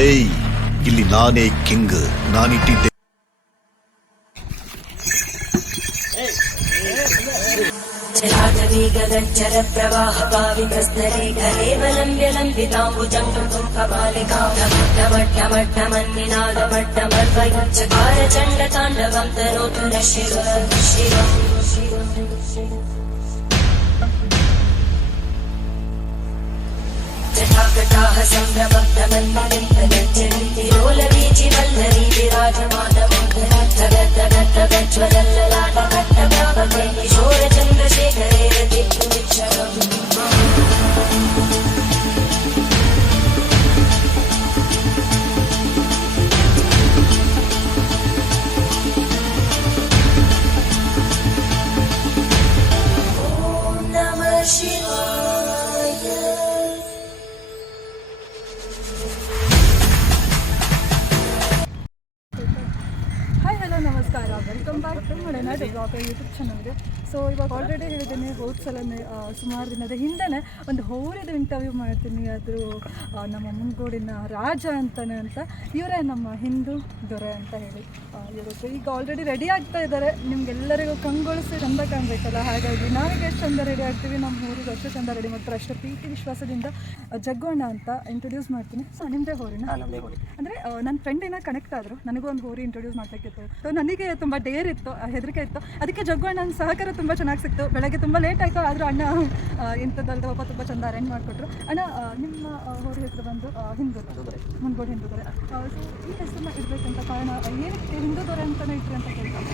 ಏಯ್, ಇಲ್ಲಿ ನಾನೇ ಕಿಂಗ್. ನಾನಿಟ್ಟಿದ್ದೆ जलाधवीगदज्जल प्रवाह पावितस्तरे घरेवलम्ब्य लम्बिताम्बुजं टुम्कपालिकामट्टमट्टमन्निनादमट्टमर्वयुच्चकार चण्डताण्डवं तनोतु न शिव जटाकटाः सम्भ्रमब्धमन्मलिन्दनज्जलितिरोलवीचि वल्लरी विराजमानमङ्गलज्ज्वलल्ललाटकट्टप्रापके किशोरचन्द्रशेखरे रतिक्षणम् ॐ नमः शिवाय. ಹಾಯ್ ಹಲೋ ನಮಸ್ಕಾರ, welcome back to Malenadu blog YouTube ಚಾನಲ್ಗೆ. ಸೊ ಇವಾಗ ಆಲ್ರೆಡಿ ಹೇಳಿದ್ದೀನಿ, ಹೋದ ಸಲನೇ ಸುಮಾರು ದಿನದ ಹಿಂದೆ ಒಂದು ಹೋರಿದು ಇಂಟರ್ವ್ಯೂ ಮಾಡ್ತೀನಿ. ಅದು ನಮ್ಮ ಮುಂಗೋಡಿನ ರಾಜ ಅಂತಲೇ ಅಂತ. ಇವರೇ ನಮ್ಮ ಹಿಂದೂ ದೊರೆ ಅಂತ ಹೇಳಿ ಇವರು ಈಗ ಆಲ್ರೆಡಿ ರೆಡಿ ಆಗ್ತಾ ಇದ್ದಾರೆ. ನಿಮ್ಗೆಲ್ಲರಿಗೂ ಕಂಗೊಳಿಸಿ ಚಂದ ಕಾಣಬೇಕಲ್ಲ, ಹಾಗಾಗಿ ನಾವೀಗ ಎಷ್ಟು ಚಂದ ರೆಡಿ ಆಗ್ತೀವಿ, ನಮ್ಮ ಊರಿಗೆ ಅಷ್ಟು ಚಂದ ರೆಡಿ ಮಾಡ್ತಾರೆ. ಅಷ್ಟು ಪ್ರೀತಿ ವಿಶ್ವಾಸದಿಂದ ಜಗ್ಗೋಣ ಅಂತ ಇಂಟ್ರೊಡ್ಯೂಸ್ ಮಾಡ್ತೀನಿ. ಸೊ ನಿಮ್ಮದೇ ಹೋರಿನ ಅಂದರೆ ನನ್ನ ಫ್ರೆಂಡಿನ ಕನೆಕ್ಟ್ ಆದರು, ನನಗೂ ಒಂದು ಹೋರಿ ಇಂಟ್ರೊಡ್ಯೂಸ್ ಮಾಡಬೇಕಿತ್ತು. ಸೊ ನನಗೆ ತುಂಬ ಡೇರ್ ಇತ್ತು, ಹೆದರಿಕೆ ಇತ್ತು. ಅದಕ್ಕೆ ಜಗ್ಗೋಣ್ಣನ ಸಹಕಾರ ತುಂಬ ಚೆನ್ನಾಗಿ ಸಿಕ್ತು. ಬೆಳಗ್ಗೆ ತುಂಬ ಲೇಟ್ ಆಯಿತು, ಆದರೂ ಅಣ್ಣ ಇಂಥದ್ದಲ್ದ ಒಬ್ಬ ತುಂಬ ಚಂದ ಅರೇಂಜ್ ಮಾಡಿಕೊಟ್ರು. ಅಣ್ಣ, ನಿಮ್ಮ ಹೋರಿ ಹೆಸರು ಬಂದು ಹಿಂದೂ ದೊರೆ, ಮುಂಗೋಡು ಹಿಂದೂ ದೊರೆ. ಸೊ ಈ ಹೆಸರನ್ನ ಇಡಬೇಕಂತ ಕಾರಣ ಏನಕ್ಕೆ ಹಿಂದೂ ದೊರೆ ಅಂತಲೇ ಇಟ್ರಿ ಅಂತ ಕೇಳ್ತಾರೆ.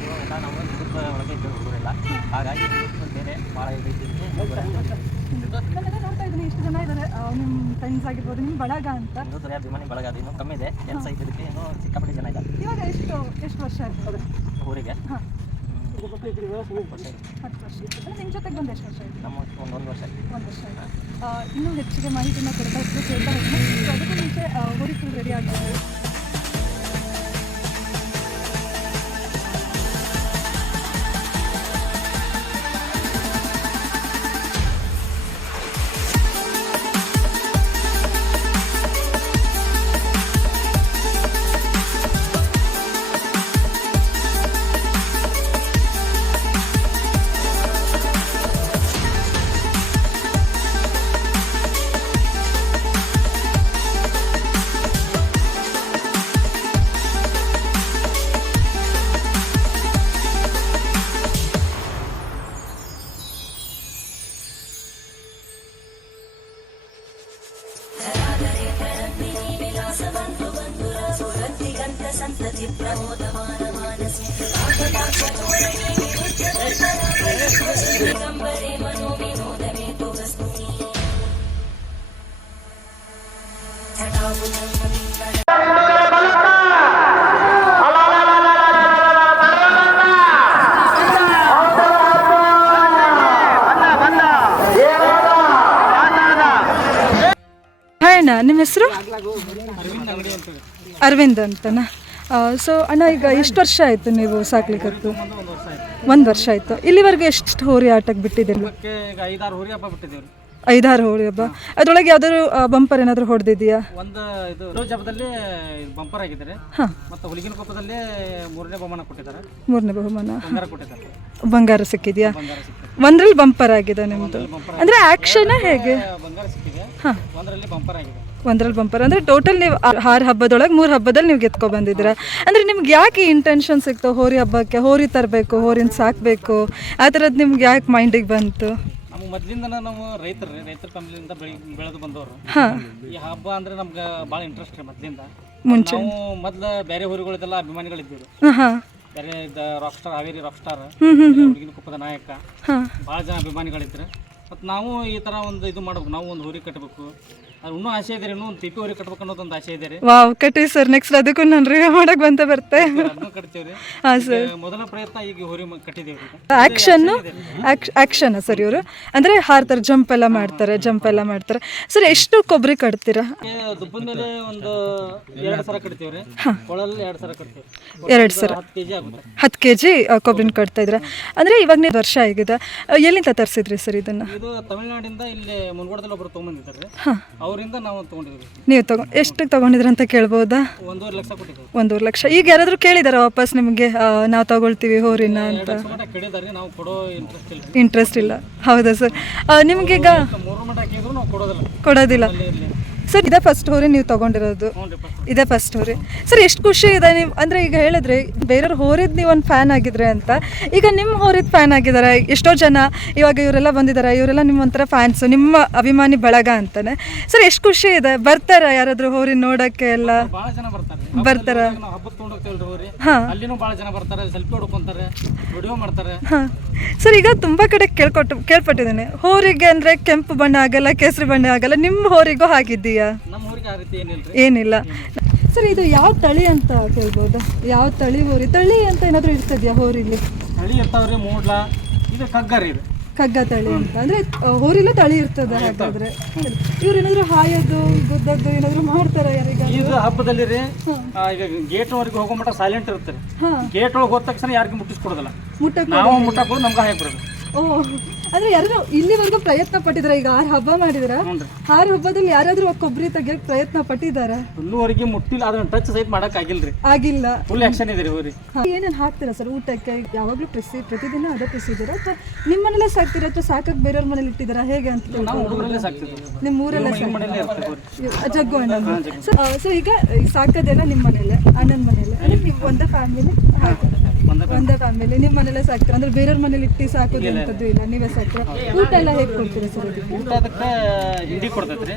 ನಾನೆಲ್ಲ ನೋಡ್ತಾ ಇದ್ದೀನಿ, ಇಷ್ಟು ಜನ ಇದ್ದಾರೆ, ನಿಮ್ಮ ಫ್ರೆಂಡ್ಸ್ ಆಗಿರ್ಬೋದು, ನಿಮ್ಮ ಬಳಗ ಅಂತ. ಬಳಗ ಇನ್ನೂ ಕಮ್ಮಿ ಇದೆ, ಕೆಲಸ ಇದಕ್ಕೆ ಇನ್ನೂ ಸಿಕ್ಕಾಪಟ್ಟೆ ಜನ ಇದೆ. ಇವಾಗ ಎಷ್ಟು ವರ್ಷ ಆಯ್ತು ಊರಿಗೆ? ಹಾಂ, 10 ವರ್ಷ. ನಿಮ್ಮ ಜೊತೆಗೆ ಬಂದು ಎಷ್ಟು ವರ್ಷ ಆಯಿತು? ನಮ್ಮ ಒಂದು ವರ್ಷ ಆಯಿತು. 1 ವರ್ಷ ಆಯಿತು. ಇನ್ನೂ ಹೆಚ್ಚಿಗೆ ಮಾಹಿತಿನ ಕೊಡ್ತಾ ಇತ್ತು, ಕೇಳ್ತಾ ಇದ್ದೀನಿ. ಸೊ ಅದಕ್ಕೂ ಮುಂಚೆ ಹೋರಿ ಫುಲ್ ರೆಡಿ ಆಗ್ತಾರೆ. ನಿಮ್ಮ ಹೆಸರು? ಅರವಿಂದ್ ಅಂತನಾ? ಸೊ ಅಣ್ಣ, ಈಗ ಎಷ್ಟು ವರ್ಷ ಆಯಿತು ನೀವು ಸಾಕ್ಲಿಕ್ಕತ್ತು? 1 ವರ್ಷ ಆಯಿತು. ಇಲ್ಲಿವರೆಗೆ ಎಷ್ಟು ಹೋರಿ ಆಟಕ್ಕೆ ಬಿಟ್ಟಿದ್ದೀರಿ? 5-6 ಹೋರಿ ಹಬ್ಬ. ಅದರೊಳಗೆ ಯಾವ್ದಾದ್ರು ಬಂಪರ್ ಏನಾದರೂ ಹೊಡೆದಿದೆಯಾ? ಒಂದು ಇದು ರೋಜ್ ಹಬ್ಬದಲ್ಲಿ ಬಂಪರ್ ಆಗಿದ್ದಾರೆ. ಹಾಂ, ಮತ್ತು ಹುಲಿಗಿನ ಕೊಪ್ಪದಲ್ಲಿ 3ನೇ ಬಹುಮಾನ ಕೊಟ್ಟಿದ್ದಾರೆ. 3ನೇ ಬಹುಮಾನ ಬಂಗಾರ ಕೊಟ್ಟಿದ್ದಾರೆ. ಬಂಗಾರ ಸಿಕ್ಕಿದೆಯಾ? ಬಂಗಾರ ಸಿಕ್ಕಿದೆ. ಒಂದ್ರಲ್ಲಿ ಬಂಪರ್ ಆಗಿದೆ ನಿಮ್ಮದು, ಅಂದರೆ ಆ್ಯಕ್ಷನ್ ಹೇಗೆ? ಬಂಗಾರ ಸಿಕ್ಕಿದೆ. ಹಾಂ, ಒಂದರಲ್ಲಿ ಬಂಪರ್ ಆಗಿದೆ. ಒಂದ್ರಲ್ಲಿ ಬಂಪರ್ ಅಂದರೆ ಟೋಟಲ್ ನೀವು 6 ಹಬ್ಬದೊಳಗೆ 3 ಹಬ್ಬದಲ್ಲಿ ನೀವು ಗೆದ್ಕೊ ಬಂದಿದ್ದೀರಾ. ಅಂದರೆ ನಿಮ್ಗೆ ಯಾಕೆ ಈ ಇಂಟೆನ್ಷನ್ ಸಿಕ್ತು ಹೋರಿ ಹಬ್ಬಕ್ಕೆ? ಹೋರಿ ತರಬೇಕು, ಹೋರಿನ ಸಾಕಬೇಕು, ಆ ಥರದ್ದು ನಿಮ್ಗೆ ಯಾಕೆ ಮೈಂಡಿಗೆ ಬಂತು? ನಮ್ಮ ಮೊದಲಿಂದ ನಾವು ರೈತರ ಫ್ಯಾಮಿಲಿಯಿಂದ ಬೆಳೆದು ಬಂದವರು. ಹಾಂ, ಈ ಹಬ್ಬ ಅಂದ್ರೆ ನಮ್ಗೆ ಭಾಳ ಇಂಟ್ರೆಸ್ಟ್ ರೀ ಮೊದಲಿಂದ. ಮುಂಚೆ ನಾವು ಮೊದಲು ಬೇರೆ ಊರುಗಳದೆಲ್ಲ ಅಭಿಮಾನಿಗಳಿದ್ದೀವಿ. ಹಾಂ, ಬೇರೆ rock star, Haveri rock star, ಹುಡುಗಿನ ಕುಪ್ಪದ ನಾಯಕ, ಹಾಂ, ಭಾಳ ಜನ ಅಭಿಮಾನಿಗಳಿದ್ರು. ಮತ್ತು ನಾವು ಈ ಥರ ಒಂದು ಇದು ಮಾಡ್ಬೇಕು, ನಾವು ಒಂದು ಹೋರಿ ಕಟ್ಟಬೇಕು, ಅದು ಇನ್ನೂ ಆಸೆ ಇದೆ ರೀ. ಇನ್ನೂ ಒಂದು ಪಿಪಿ ಹೋರಿ ಕಟ್ಬೇಕು ಅನ್ನೋದೊಂದು ಆಸೆ ಇದೆ ರೀ. ವಾವ್, ಕಟ್ಟಿವಿ ಸರ್. ನೆಕ್ಸ್ಟ್ ಅದಕ್ಕೂ ನಾನು ರಿವ್ಯೂ ಮಾಡಕ್ಕೆ ಬಂತ ಬರ್ತೆ. ಅದನ್ನು ಕಟ್ತೀವಿ ರೀ. ಹಾಂ ಸರ್, ಮೊದಲ ಪ್ರಯತ್ನ ಈಗ ಹೋರಿ ಕಟ್ಟಿದ್ದೀವಿ ರೀ. ಆ್ಯಕ್ಷನ್ ಸರ್ ಇವರು, ಅಂದರೆ ಹಾರ್ತಾರೆ, ಜಂಪ್ ಎಲ್ಲ ಮಾಡ್ತಾರೆ. ಸರ್ ಎಷ್ಟು ಕೊಬ್ಬರಿ ಕಟ್ತೀರಾ? ದುಬ್ಬದ ಮೇಲೆ ಒಂದು 2 ಸರ ಕಟ್ತೀವಿ ರೀ. ಕೊಳಲ್ಲಿ 2 ಸರ ಕಟ್ತೀವಿ. 2 ಸರ 10 kg ಆಗುತ್ತೆ. 10 kg ಕೊಬ್ಬರಿನ ಕಟ್ತಾ ಇದ್ರೆ. ಅಂದರೆ ಇವಾಗ ನೀವು ವರ್ಷ ಆಗಿದೆ. ಎಲ್ಲಿಂದ ತರಿಸಿದ್ರಿ ಸರ್ ಇದನ್ನು? ಇದು ತಮಿಳ್ನಾಡಿಂದ ಇಲ್ಲಿ ಮುನ್ಗೋಡದಲ್ಲಿ ಒಬ್ಬರು ತೊಗೊಂಬಂದಿದ್ದಾರೆ. ಅವರಿಂದ ನಾವು ತೊಗೊಂಡಿದ್ವಿ. ನೀವು ಎಷ್ಟಕ್ಕೆ ತೊಗೊಂಡಿದ್ರಿ ಅಂತ ಕೇಳ್ಬೋದಾ? 1.5 ಲಕ್ಷ ಕೊಟ್ಟಿದ್ದೀವಿ. 1.5 ಲಕ್ಷ. ಈಗ ಯಾರಾದರೂ ಕೇಳಿದಾರ ವಾಪಸ್ ನಿಮಗೆ ನಾವು ತಗೊಳ್ತೀವಿ ಹೋರಿನ ಅಂತ? 2 ಲಕ್ಷ ಮಟ್ಟ ಕೇಳಿದಾರೆ, ನಾವು ಕೊಡೋ ಇಂಟ್ರೆಸ್ಟ್ ಇಲ್ಲ. ಇಂಟ್ರೆಸ್ಟ್ ಇಲ್ಲ, ಹೌದಾ ಸರ್? ನಿಮಗೀಗ 3 ಮಟ್ಟ ಹಾಕಿದ್ರು ನಾವು ಕೊಡೋದಿಲ್ಲ ಸರ್? ಇದೇ ಫಸ್ಟ್ ಹೋರಿ ನೀವು ತೊಗೊಂಡಿರೋದು? ಇದೇ ಫಸ್ಟ್ ಹೋರಿ ಸರ್. ಎಷ್ಟು ಖುಷಿ ಇದೆ ನೀವು ಅಂದರೆ ಈಗ ಹೇಳಿದ್ರೆ ಬೇರೆಯವ್ರ ಹೋರಿದ್ ನೀವು ಒಂದು ಫ್ಯಾನ್ ಆಗಿದ್ರೆ ಅಂತ, ಈಗ ನಿಮ್ಮ ಹೋರಿದ್ ಫ್ಯಾನ್ ಆಗಿದ್ದಾರೆ ಎಷ್ಟೋ ಜನ. ಇವಾಗ ಇವರೆಲ್ಲ ಬಂದಿದ್ದಾರೆ, ಇವರೆಲ್ಲ ನಿಮ್ಮ ಒಂಥರ ಫ್ಯಾನ್ಸು, ನಿಮ್ಮ ಅಭಿಮಾನಿ ಬಳಗ ಅಂತಾನೆ ಸರ್. ಎಷ್ಟು ಖುಷಿ ಇದೆ. ಬರ್ತಾರ ಯಾರಾದರೂ ಹೋರಿ ನೋಡೋಕ್ಕೆ ಎಲ್ಲ? ಭಾಳ ಜನ ಬರ್ತಾರೆ. ನಾವು ಹಬ್ಬಕ್ಕೆ ತೊಗೊಂಡೋಗ್ತೇವಲ್ರಿ ಹೋರಿ, ಅಲ್ಲಿನೂ ಭಾಳ ಜನ ಬರ್ತಾರೆ, ಸೆಲ್ಫಿ ಹೊಡ್ಕೊಂತಾರೆ, ವಿಡಿಯೋ ಮಾಡ್ತಾರೆ. ಹಾಂ ಸರ್. ಈಗ ತುಂಬ ಕಡೆ ಕೇಳ್ಪಟ್ಟಿದ್ದೇನೆ ಹೋರಿಗೆ ಅಂದರೆ ಕೆಂಪು ಬಣ್ಣ ಆಗಲ್ಲ, ಕೇಸರಿ ಬಣ್ಣ ಆಗಲ್ಲ. ನಿಮ್ಮ ಹೋರಿಗೂ ಹಾಗಿದ್ದೀಯಾ? ನಮ್ಮ ಊರಿಗೆ ಆ ರೀತಿ ಏನಿಲ್ಲ ಸರ್. ಇದು ಯಾವ ತಳಿ ಅಂತ ಕೇಳ್ಬೋದಾ? ಯಾವ ತಳಿ ಹೋರಿ? ತಳಿ ಅಂತ ಏನಾದರೂ ಇರ್ತದೆಯಾ ಹೋರಿಲಿ? ತಳಿ ಇರ್ತಾವ್ರಿ. ಮೂಡ್ಲ ಇದು ಕಗ್ಗರಿ, ಇದು ಕಗ್ಗ ತಳಿ ಅಂತ ಅಂದರೆ ಹೋರಿಲ್ಲ ತಳಿ ಇರ್ತದೆ. ಹಾಗಾದ್ರೆ ಇವ್ರು ಏನಾದರೂ ಹಾಯೋದು ಗುದ್ದದ್ದು ಏನಾದರೂ ಮಾಡ್ತಾರ ಯಾರೀಗ? ಇದು ಹಬ್ಬದಲ್ಲಿ ರೀ ಈಗ ಗೇಟ್ ವರೆಗೆ ಹೋಗೋ ಮಟ್ಟ ಸೈಲೆಂಟ್ ಇರ್ತಾರೆ. ಗೇಟ್ ಒಳಗೆ ಹೋದ ತಕ್ಷಣ ಯಾರಿಗೂ ಮುಟ್ಟಿಸ್ಕೊಡೋದಿಲ್ಲ, ನಾವು ಮುಟ್ಟಕ್ಕೆ ನಮ್ಗೆ ಹಾಕಿ ಬರೋದು. ಓ, ಅಂದ್ರೆ ಯಾರು ಇಲ್ಲಿವರೆಗೂ ಪ್ರಯತ್ನ ಪಟ್ಟಿದಾರ? ಈಗ 6 ಹಬ್ಬ ಮಾಡಿದಾರ, 6 ಹಬ್ಬದಲ್ಲಿ ಯಾರಾದ್ರೂ ಕೊಬ್ಬರಿ ತೆಗಿಯಕ್ಕೆ ಪ್ರಯತ್ನ ಪಟ್ಟಿದಾರ? ಇನ್ನೂವರೆಗೆ ಮುಟ್ಟಿಲ್ಲ, ಅದನ್ನ ಟಚ್ ಸಹಿತ ಮಾಡಕ್ ಆಗಿಲ್ಲ. ಫುಲ್ ಆಕ್ಷನ್ ಇದೆ ಹೋರಿ. ಏನೇನು ಹಾಕ್ತೀರಾ ಸರ್ ಊಟಕ್ಕೆ? ಯಾವಾಗ್ಲೂ ಪ್ರತಿದಿನ ಅದೇ ಪ್ರಸಿದ್ಧರ ಅಥವಾ ನಿಮ್ಮ ಮನೇಲೆ ಸಾಕ್ತೀರಾ ಅಥವಾ ಸಾಕಕ್ಕೆ ಬೇರೆಯವ್ರ ಮನೇಲಿ ಇಟ್ಟಿದಾರ ಹೇಗೆ ಅಂತ? ನಾವು ಊರಲ್ಲೇ ಸಾಕ್ತೀವಿ. ನಿಮ್ಮ ಊರಲ್ಲೇ ಜಗ್ಗು ಅಣ್ಣ. ಸೊ ಈಗ ಸಾಕೋದೆಲ್ಲ ನಿಮ್ಮ ಮನೇಲೆ, ಅಣ್ಣನ ಮನೇಲೆ, ನೀವು ಒಂದೇ ಫ್ಯಾಮಿಲಿ? ಒಂದೇ ಫ್ಯಾಮಿಲಿ ನಿಮ್ಮ ಮನೇಲೆ ಸಾಕ್ತೀರಾ? ಅಂದ್ರೆ ಬೇರೆಯವ್ರ ಮನೇಲಿ ಇಟ್ಟು ಸಾಕೋದು ಅಂತದ್ದು ಇಲ್ಲ, ನೀವೇ ಸಾಕ್ತೀರಾ? ಊಟ ಎಲ್ಲ ಹೇಗೆ ಕೊಡ್ತೀರಾ ಸರ್? ಊಟ ಅದಕ್ಕೆ ಹಿಂಡಿ ಕೊಡ್ತೈತ್ರಿ,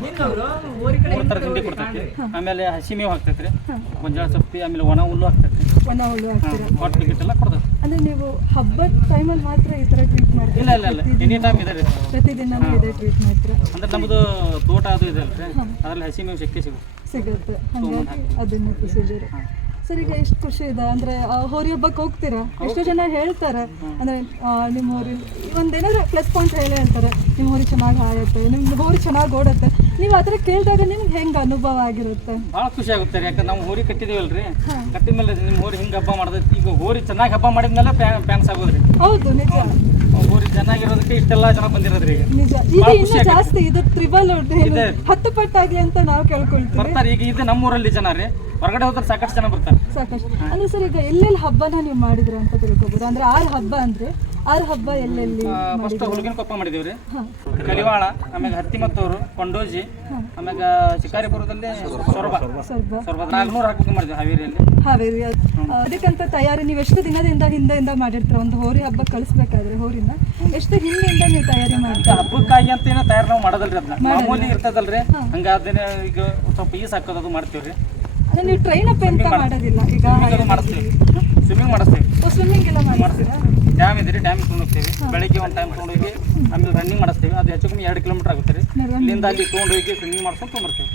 3 ಥರದ ಹಿಂಡಿ ಕೊಡ್ತೈತಿ. ಆಮೇಲೆ ಹಸಿ ಮೇವು ಹಾಕ್ತೈತ್ರಿ, ಗೊಂಜಾಳ ಸೊಪ್ಪಿ, ಆಮೇಲೆ ಒಣ ಹುಲ್ಲು ಹಾಕ್ತೈತಿ. ಒಣ ಹುಲ್ಲು ಹಾಕ್ತೀರಾ? ಹೊಟ್ಟೆ ಟಿಕೆಟ್ ಎಲ್ಲ ಕೊಡ್ತೈತಿ. ಅಂದ್ರೆ ನೀವು ಹಬ್ಬದ ಟೈಮಲ್ಲಿ ಮಾತ್ರ ಈ ಥರ ಟ್ರೀಟ್ ಮಾಡ್ತೀರಾ? ಇಲ್ಲ, ಎನಿ ಟೈಮ್ ಇದೆ ರೀ. ಪ್ರತಿದಿನ ಇದೇ ಟ್ರೀಟ್ ಮಾಡ್ತೀರಾ? ಅಂದ್ರೆ ನಮ್ಮದು ತೋಟ ಅದು ಇದೆ ಅಲ್ರಿ, ಅದರಲ್ಲಿ ಹಸಿ ಮೇವು ಸಿಗುತ್ತೆ. ಹಾಗಾಗಿ ಅದನ್ನ ಪ್ರೊಸೀಜರ್ ಸರ್. ಈಗ ಎಷ್ಟು ಖುಷಿ ಇದೆ ಅಂದರೆ ಹೋರಿ ಹಬ್ಬಕ್ಕೆ ಹೋಗ್ತೀರಾ, ಎಷ್ಟೋ ಜನ ಹೇಳ್ತಾರೆ ಅಂದರೆ ನಿಮ್ಮ ಹೋರಿ ಒಂದೇನಾದ್ರು ಪ್ಲಸ್ ಪಾಯಿಂಟ್ ಹೇಳ್ತಾರೆ, ನಿಮ್ಮ ಹೋರಿ ಚೆನ್ನಾಗಿ ಹಾಯುತ್ತೆ, ನಿಮ್ಮ ಹೋರಿ ಚೆನ್ನಾಗಿ ಓಡುತ್ತೆ. ನೀವು ಆ ಥರ ಕೇಳಿದಾಗ ನಿಮ್ಗೆ ಹೆಂಗೆ ಅನುಭವ ಆಗಿರುತ್ತೆ? ಭಾಳ ಖುಷಿ ಆಗುತ್ತೆ ರೀ. ಯಾಕಂದ್ರೆ ನಾವು ಹೋರಿ ಕಟ್ಟಿದೀವಲ್ರಿ, ಕಟ್ಟಿದ ಮೇಲೆ ನಿಮ್ಮ ಹೋರಿ ಹಿಂಗೆ ಹಬ್ಬ ಮಾಡ್ದೈತಿ. ಈಗ ಹೋರಿ ಚೆನ್ನಾಗಿ ಹಬ್ಬ ಮಾಡಿದ್ಮೇಲೆ ಫ್ಯಾನ್ಸ್ ಆಗೋದ್ರಿ. ಹೌದು, ನಿಜ. ಹೋರಿ ಚೆನ್ನಾಗಿರೋದಕ್ಕೆ ಇಷ್ಟೆಲ್ಲ ಜನ ಬಂದಿರೋದ್ರಿ. ಈಗ ನಿಜ. ಈಗ ಇನ್ನೂ ಜಾಸ್ತಿ ಇದು ತ್ರಿಬಲ್ 10 ಪಟ್ಟಾಗ್ಲಿ ಅಂತ ನಾವು ಕೇಳ್ಕೊಳ್ತೀವಿ. ಬರ್ತಾರೆ. ಈಗ ಇದು ನಮ್ಮೂರಲ್ಲಿ ಜನ ರೀ, ಹೊರಗಡೆ ಹೋದ್ರೆ ಸಾಕಷ್ಟು ಜನ ಬರ್ತಾರೆ. ಸಾಕಷ್ಟು ಅಂದ್ರೆ ಸರ್ ಈಗ ಎಲ್ಲೆಲ್ಲಿ ಹಬ್ಬನ ನೀವು ಮಾಡಿದ್ರು ಅಂತ ತಿಳ್ಕೊಬೋದು? ಅಂದ್ರೆ 6 ಹಬ್ಬ ಅಂದ್ರೆ 6 ಹಬ್ಬ ಎಲ್ಲೆಲ್ಲಿ? ಫಸ್ಟ್ ಹುಡುಗಿನ ಕೊಪ್ಪ ಮಾಡಿದೀವ್ರಿ, ಕಲಿವಾಳ, ಆಮೇಲೆ ಹತ್ತಿಮತ್ತೂರು, ಕೊಂಡೋಜಿ, ಆಮೇಲೆ ಶಿಕಾರಿಪುರದಲ್ಲಿ ಸೊರಬ 400 ಹಾಕಿ ಮಾಡಿದ್ವಿ ಹಾವೇರಿಯಲ್ಲಿ. ಅದಕ್ಕಂತ ತಯಾರಿ ನೀವು ಎಷ್ಟು ದಿನದಿಂದ ಹಿಂದೆಯಿಂದ ಮಾಡಿರ್ತೀರ? ಒಂದು ಹೋರಿ ಹಬ್ಬ ಕಳಿಸ್ಬೇಕಾದ್ರೆ ಹೋರಿನ ಎಷ್ಟು ಹಿಂದಿಂದ ನೀವು ತಯಾರಿ ಮಾಡ್ತೀರಾ? ಹಬ್ಬಕ್ಕಾಗಿ ಅಂತ ಏನೋ ತಯಾರು ನಾವು ಮಾಡೋದಲ್ರಿ, ಅದನ್ನ ಮಾಮೂಲಿ ಇರ್ತದಲ್ರಿ. ಹಂಗ ಅದನ್ನ ಈಗ ಸ್ವಲ್ಪ ಈಸ್ ಹಾಕೋದು ಅದು ಮಾಡ್ತೀವ್ರಿ. ಅಂದ್ರೆ ನೀವು ಟ್ರೈನ್ ಅಪ್ ಅಂತ ಮಾಡೋದಿಲ್ಲ? ಈಗ ಸ್ವಿಮ್ಮಿಂಗ್ ಮಾಡಿಸ್ತೀವಿ. ಸ್ವಿಮ್ಮಿಂಗ್ ಎಲ್ಲ ಮಾಡ್ತೀರಾ? ಡ್ಯಾಮ್ ಇದೆ ರೀ, ಡ್ಯಾಮ್ ತೊಗೊಂಡೋಗ್ತೀವಿ. ಬೆಳಗ್ಗೆ ಒಂದು ಟೈಮ್ ತೊಗೊಂಡೋಗಿ ಆಮೇಲೆ ರನ್ನಿಂಗ್ ಮಾಡಿಸ್ತೀವಿ. ಅದು ಹೆಚ್ಚು ಕಮ್ಮಿ 2 ಕಿಲೋಮೀಟರ್ ಆಗುತ್ತೆ ರೀ. ಇಲ್ಲಿಂದ ಅಲ್ಲಿ ತೊಗೊಂಡೋಗಿ ಸ್ವಿಮ್ಮಿಂಗ್ ಮಾಡ್ಕೊಂಡು ತೊಗೊಂಡ್ಬರ್ತೀವಿ.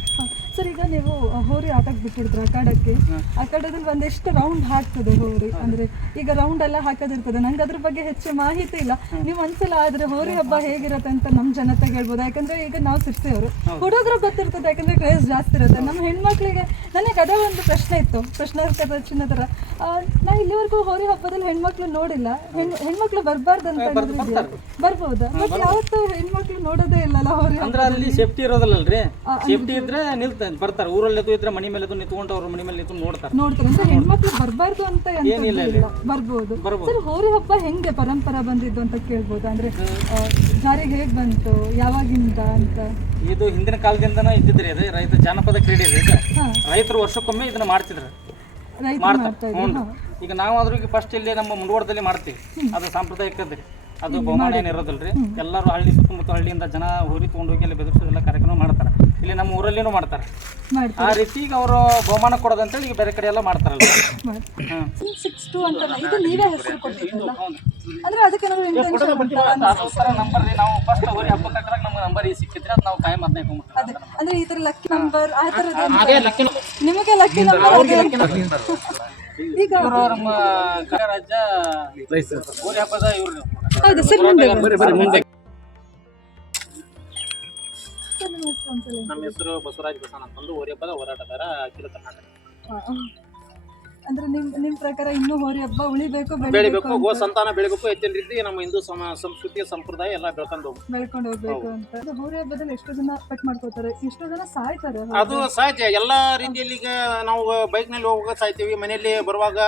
ಸರ್ ಈಗ ನೀವು ಹೋರಿ ಆಟಕ್ಕೆ ಬಿಟ್ಟಿರ್ತೀರ ಅಖಾಡಕ್ಕೆ, ಅಖಾಡದಲ್ಲಿ ಒಂದೆಷ್ಟು ರೌಂಡ್ ಹಾಕ್ತದೆ ಹೋರಿ? ಅಂದ್ರೆ ಈಗ ರೌಂಡ್ ಎಲ್ಲ ಹಾಕೋದಿರ್ತದೆ, ನಂಗೆ ಅದ್ರ ಬಗ್ಗೆ ಹೆಚ್ಚು ಮಾಹಿತಿ ಇಲ್ಲ. ನೀವು ಒಂದ್ಸಲ ಆದ್ರೆ ಹೋರಿ ಹಬ್ಬ ಹೇಗಿರುತ್ತೆ ಅಂತ ನಮ್ಮ ಜನತೆಗೆ ಹೇಳ್ಬೋದು. ಯಾಕಂದ್ರೆ ಈಗ ನಾವು ಸಿರ್ಸಿಯವರು, ಹುಡುಗರು ಗೊತ್ತಿರ್ತದೆ ಯಾಕಂದ್ರೆ ಕ್ರೇಜ್ ಜಾಸ್ತಿ ಇರುತ್ತೆ. ನಮ್ಮ ಹೆಣ್ಮಕ್ಳಿಗೆ ನನಗೆ ಅದೇ ಒಂದು ಪ್ರಶ್ನೆ ಇತ್ತು, ಪ್ರಶ್ನೆ ಥರ. ನಾ ಇಲ್ಲಿವರೆಗೂ ಹೋರಿ ಹಬ್ಬದಲ್ಲಿ ಹೆಣ್ಮಕ್ಳು ನೋಡಿಲ್ಲ. ಹೆಣ್ಮಕ್ಳು ಬರಬಾರ್ದು ಅಂತ ಬರ್ಬೋದಾ? ಬಟ್ ಯಾವತ್ತೂ ಹೆಣ್ಮಕ್ಳು ನೋಡೋದೇ ಇಲ್ಲಲ್ಲ ಹೋರಿ. ಅಂದ್ರೆ ಅಲ್ಲಿ ಸೇಫ್ಟಿ ಇರೋದಿಲ್ಲಲ್ರಿ. ಸೇಫ್ಟಿ ಇದ್ರೆ ನಿಲ್ತ ಬರ್ತಾರೆ. ಊರಲ್ಲಿ ಇದ್ರೆ ಮನೆ ಮೇಲೆ ನಿಂತ್ಕೊಂಡು ಅವ್ರ ಮನೆ ಮೇಲೆ ನಿಂತು ನೋಡ್ತಾರೆ. ಅಂದ್ರೆ ಹೆಣ್ಮಕ್ಳು ಬರಬಾರ್ದು ಅಂತ ಏನಿಲ್ಲ, ಬರ್ಬೋದು. ಸರ್ ಹೋರಿ ಹಬ್ಬ ಹೆಂಗೆ ಪರಂಪರಾ ಬಂದಿದ್ದು ಅಂತ ಕೇಳ್ಬೋದು? ಅಂದ್ರೆ ಜಾರಿಗೆ ಹೇಗೆ ಬಂತು, ಯಾವಾಗಿಂದ ಅಂತ? ಇದು ಹಿಂದಿನ ಕಾಲದಿಂದನೇ ಇದ್ದಿದ್ರಿ. ಅದು ರೈತ ಜಾನಪದ ಕ್ರೀಡೆ ಇದೆ. ರೈತರು ವರ್ಷಕ್ಕೊಮ್ಮೆ ಇದನ್ನ ಮಾಡ್ತಿದ್ರು, ಮಾಡ್ತಾರೆ. ಈಗ ನಾವು ಅದ್ರಿಗೆ ಫಸ್ಟ್ ಇಲ್ಲಿ ನಮ್ಮ ಮುಂಡಗೋಡದಲ್ಲಿ ಮಾಡ್ತೀವಿ. ಅದು ಸಾಂಪ್ರದಾಯಿಕ ಇದ್ರಿ. ಅದು ಬಹುಮಾನ ಏನು ಇರೋದಿಲ್ರಿ. ಎಲ್ಲರೂ ಹಳ್ಳಿ ಸುತ್ತಮುತ್ತ ಹಳ್ಳಿಯಿಂದ ಜನ ಹೋರಿ ತೊಗೊಂಡೋಗಿ ಅಲ್ಲಿ ಬೆದರಿಸೋದೆಲ್ಲ ಕಾರ್ಯಕ್ರಮ ಮಾಡ್ತಾರೆ. ಇಲ್ಲಿ ನಮ್ಮ ಊರಲ್ಲಿನೂ ಮಾಡ್ತಾರೆ. ಆ ರೀತಿ ಈಗ ಅವರು ಬಹುಮಾನ ಕೊಡೋದಂತೇಳಿ ಈಗ ಬೇರೆ ಕಡೆ ಎಲ್ಲ ಮಾಡ್ತಾರಲ್ಲ. 62 ಅಂತಲ್ಲ, ಇದು ನೀವೇ ಹೆಸರು ಕೊಟ್ಟಿದ್ದೀರಲ್ಲ? ಅಂದ್ರೆ ಅದಕ್ಕೆ ನಾವು ನಂಬರ್ ರೀ, ನಾವು ಫಸ್ಟ್ ಹೋರಿ ಹಬ್ಬ ಕಟ್ಟಿದಾಗ ನಮ್ಗೆ ನಂಬರ್ ಸಿಕ್ಕಿದ್ರೆ ಅದು ನಾವು ಕಾಯಂ ಅದನ್ನ ಇಟ್ಕೊಂಡ್ಬಿಡ್ತೀವಿ. ಅಂದ್ರೆ ಈ ತರ ಲಕ್ಕಿ ನಂಬರ್ ಆ ಥರದ್ದು ನಿಮಗೆ ಲಕ್ಕಿ ನಂಬರ್? ಈಗ ನಮ್ಮ ರಾಜ್ಯ ಹೋರಿ ಹಬ್ಬದ ಇವ್ರು. ಹೌದು ಸರ್, ಮುಂದೆ ನಮ್ಮ ಹೆಸರು ಬಸವರಾಜ್ ಬಸವಣ್ಣ ಅಂತಂದು ಹೋರಿ ಹಬ್ಬದ ಹೋರಾಟಗಾರ ಅಖಿಲ ಕರ್ನಾಟಕ. ಅಂದ್ರೆ ನಿಮ್ ಪ್ರಕಾರ ಇನ್ನೂ ಹೋರಿ ಹಬ್ಬ ಉಳಿಬೇಕು ಬೆಳಿಬೇಕು, ಗೋ ಸಂತಾನ ಬೆಳಿಬೇಕು, ಹೆಚ್ಚಿನ ರೀತಿ ನಮ್ಮ ಹಿಂದೂ ಸಂಸ್ಕೃತಿ ಸಂಪ್ರದಾಯ ಎಲ್ಲ ಬೆಳ್ಕೊಂಡು ಹೋಗ್ಬೇಕು ಅಂತ. ಅದು ಹೋರಿ ಹಬ್ಬದಲ್ಲಿ ಎಷ್ಟು ಜನ ಕಟ್ ಮಾಡ್ಕೋತಾರೆ, ಎಷ್ಟು ಜನ ಸಾಯ್ತಾರೆ. ಅದು ಸಹಜ ಎಲ್ಲಾ ರೀತಿಯಲ್ಲಿ. ಈಗ ನಾವು ಬೈಕ್ ನಲ್ಲಿ ಹೋಗುವಾಗ ಸಾಯ್ತೀವಿ, ಮನೆಯಲ್ಲಿ ಬರುವಾಗ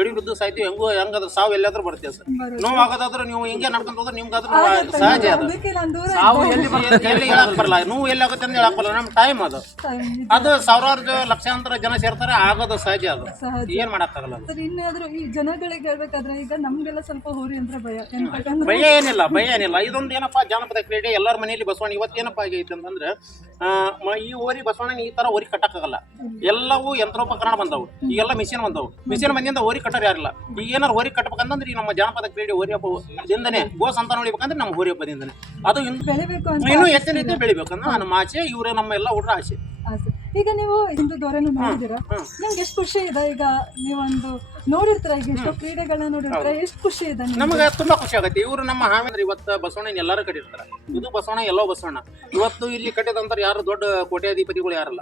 ಎಡಿಬಿದ್ದು ಸಾಯ್ತೀವಿ, ಹೆಂಗಾದ್ರೂ ಸಾವು ಎಲ್ಲಾದ್ರೂ ಬರ್ತೇವೆ ಸರ್. ನೋವಾಗೋದಾದ್ರೂ ನೀವು ಹಿಂಗೆ ನಡ್ಕೊಂಡು ಹೋದ್ರೆ ನಿಮ್ಗಾದ್ರೂ ಸಹಜ ಅದು. ಸಾವು ಎಲ್ಲಿ ಹೇಳಕ್ ಬರಲ್ಲ, ನೋವು ಎಲ್ಲಿ ಆಗುತ್ತೆ ಅಂತ ಹೇಳಕ್ ಬರಲ್ಲ. ನಮ್ ಟೈಮ್ ಅದು ಸಾವಿರಾರು ಲಕ್ಷಾಂತರ ಜನ ಸೇರ್ತಾರೆ, ಆಗೋದು ಸಹಜ. ಅದು ಏನ್ ಮಾಡಕ್ಕಾಗಲ್ಲ. ಇನ್ನಾದ್ರೂ ಈ ಜನಗಳಿಗೆ ಹೇಳ್ಬೇಕಾದ್ರೆ ಈಗ ನಮ್ಗೆಲ್ಲ ಸ್ವಲ್ಪ ಹೋರಿ ಅಂದ್ರೆ ಭಯ ಏನಿಲ್ಲ. ಇದೊಂದು ಏನಪ್ಪಾ ಜಾನಪದ ಕ್ರೀಡೆ. ಎಲ್ಲರ ಮನೆಯಲ್ಲಿ ಬಸವಣ್ಣ ಇವತ್ತೇನಪ್ಪ ಆಗೈತೆ ಅಂತಂದ್ರೆ ಈ ಓರಿ ಬಸವಣ್ಣ ಈ ತರ ಓರಿ ಕಟ್ಟಕ್ಕಾಗಲ್ಲ. ಎಲ್ಲವೂ ಯಂತ್ರೋಪಕರಣ ಬಂದವು, ಈಗೆಲ್ಲ ಮಿಷಿನ್ ಬಂದವು. ಮಿಷಿನ್ ಬಂದಿಂದ ಓರಿ ಕಟ್ಟರ್ ಯಾರಿಲ್ಲ. ಈಗ ಏನಾರು ಹೋರಿ ಕಟ್ಟಬೇಕಂತಂದ್ರೆ ನಮ್ಮ ಜಾನಪದ ಕ್ರೀಡೆ ಹೋರಿ ಹಬ್ಬದಿಂದನೇ, ಗೋ ಸಂತಾನ ಉಳಿಬೇಕಂದ್ರೆ ನಮ್ಮ ಹೋರಿ ಹಬ್ಬದಿಂದನೇ. ಅದು ಇನ್ನೂ ಹೆಚ್ಚಿನ ರೀತಿ ಬೆಳಿಬೇಕಂದ್ರೆ ನಮ್ಮ ಆಸೆ, ಇವ್ರೆ ನಮ್ಮ ಎಲ್ಲ ಹುಡುಗರ ಆಸೆ. ಈಗ ನೀವು ಹಿಂದೂ ದೊರೆನು ನೋಡಿದಿರಾ, ನಿಮ್ಗೆ ಎಷ್ಟು ಖುಷಿ ಇದೆ? ಈಗ ನೀವೊಂದು ನೋಡಿರ್ತೀರ, ಈಗ ಎಷ್ಟೋ ಕ್ರೀಡೆಗಳನ್ನ ನೋಡಿರ್ತೀರ, ಎಷ್ಟು ಖುಷಿ ಇದೆ ನಮಗೆ? ತುಂಬಾ ಖುಷಿ ಆಗುತ್ತೆ. ಇವರು ನಮ್ಮ ಹಾವೇರಿ ಇವತ್ತು ಬಸವಣ್ಣ ಎಲ್ಲರೂ ಕಟ್ಟಿರ್ತಾರೆ. ಇದು ಬಸವಣ್ಣ ಎಲ್ಲೋ ಬಸವಣ್ಣ. ಇವತ್ತು ಇಲ್ಲಿ ಕಟ್ಟಿದಂತಾರೆ ಯಾರು ದೊಡ್ಡ ಕೋಟ್ಯಾಧಿಪತಿಗಳು ಯಾರಲ್ಲ,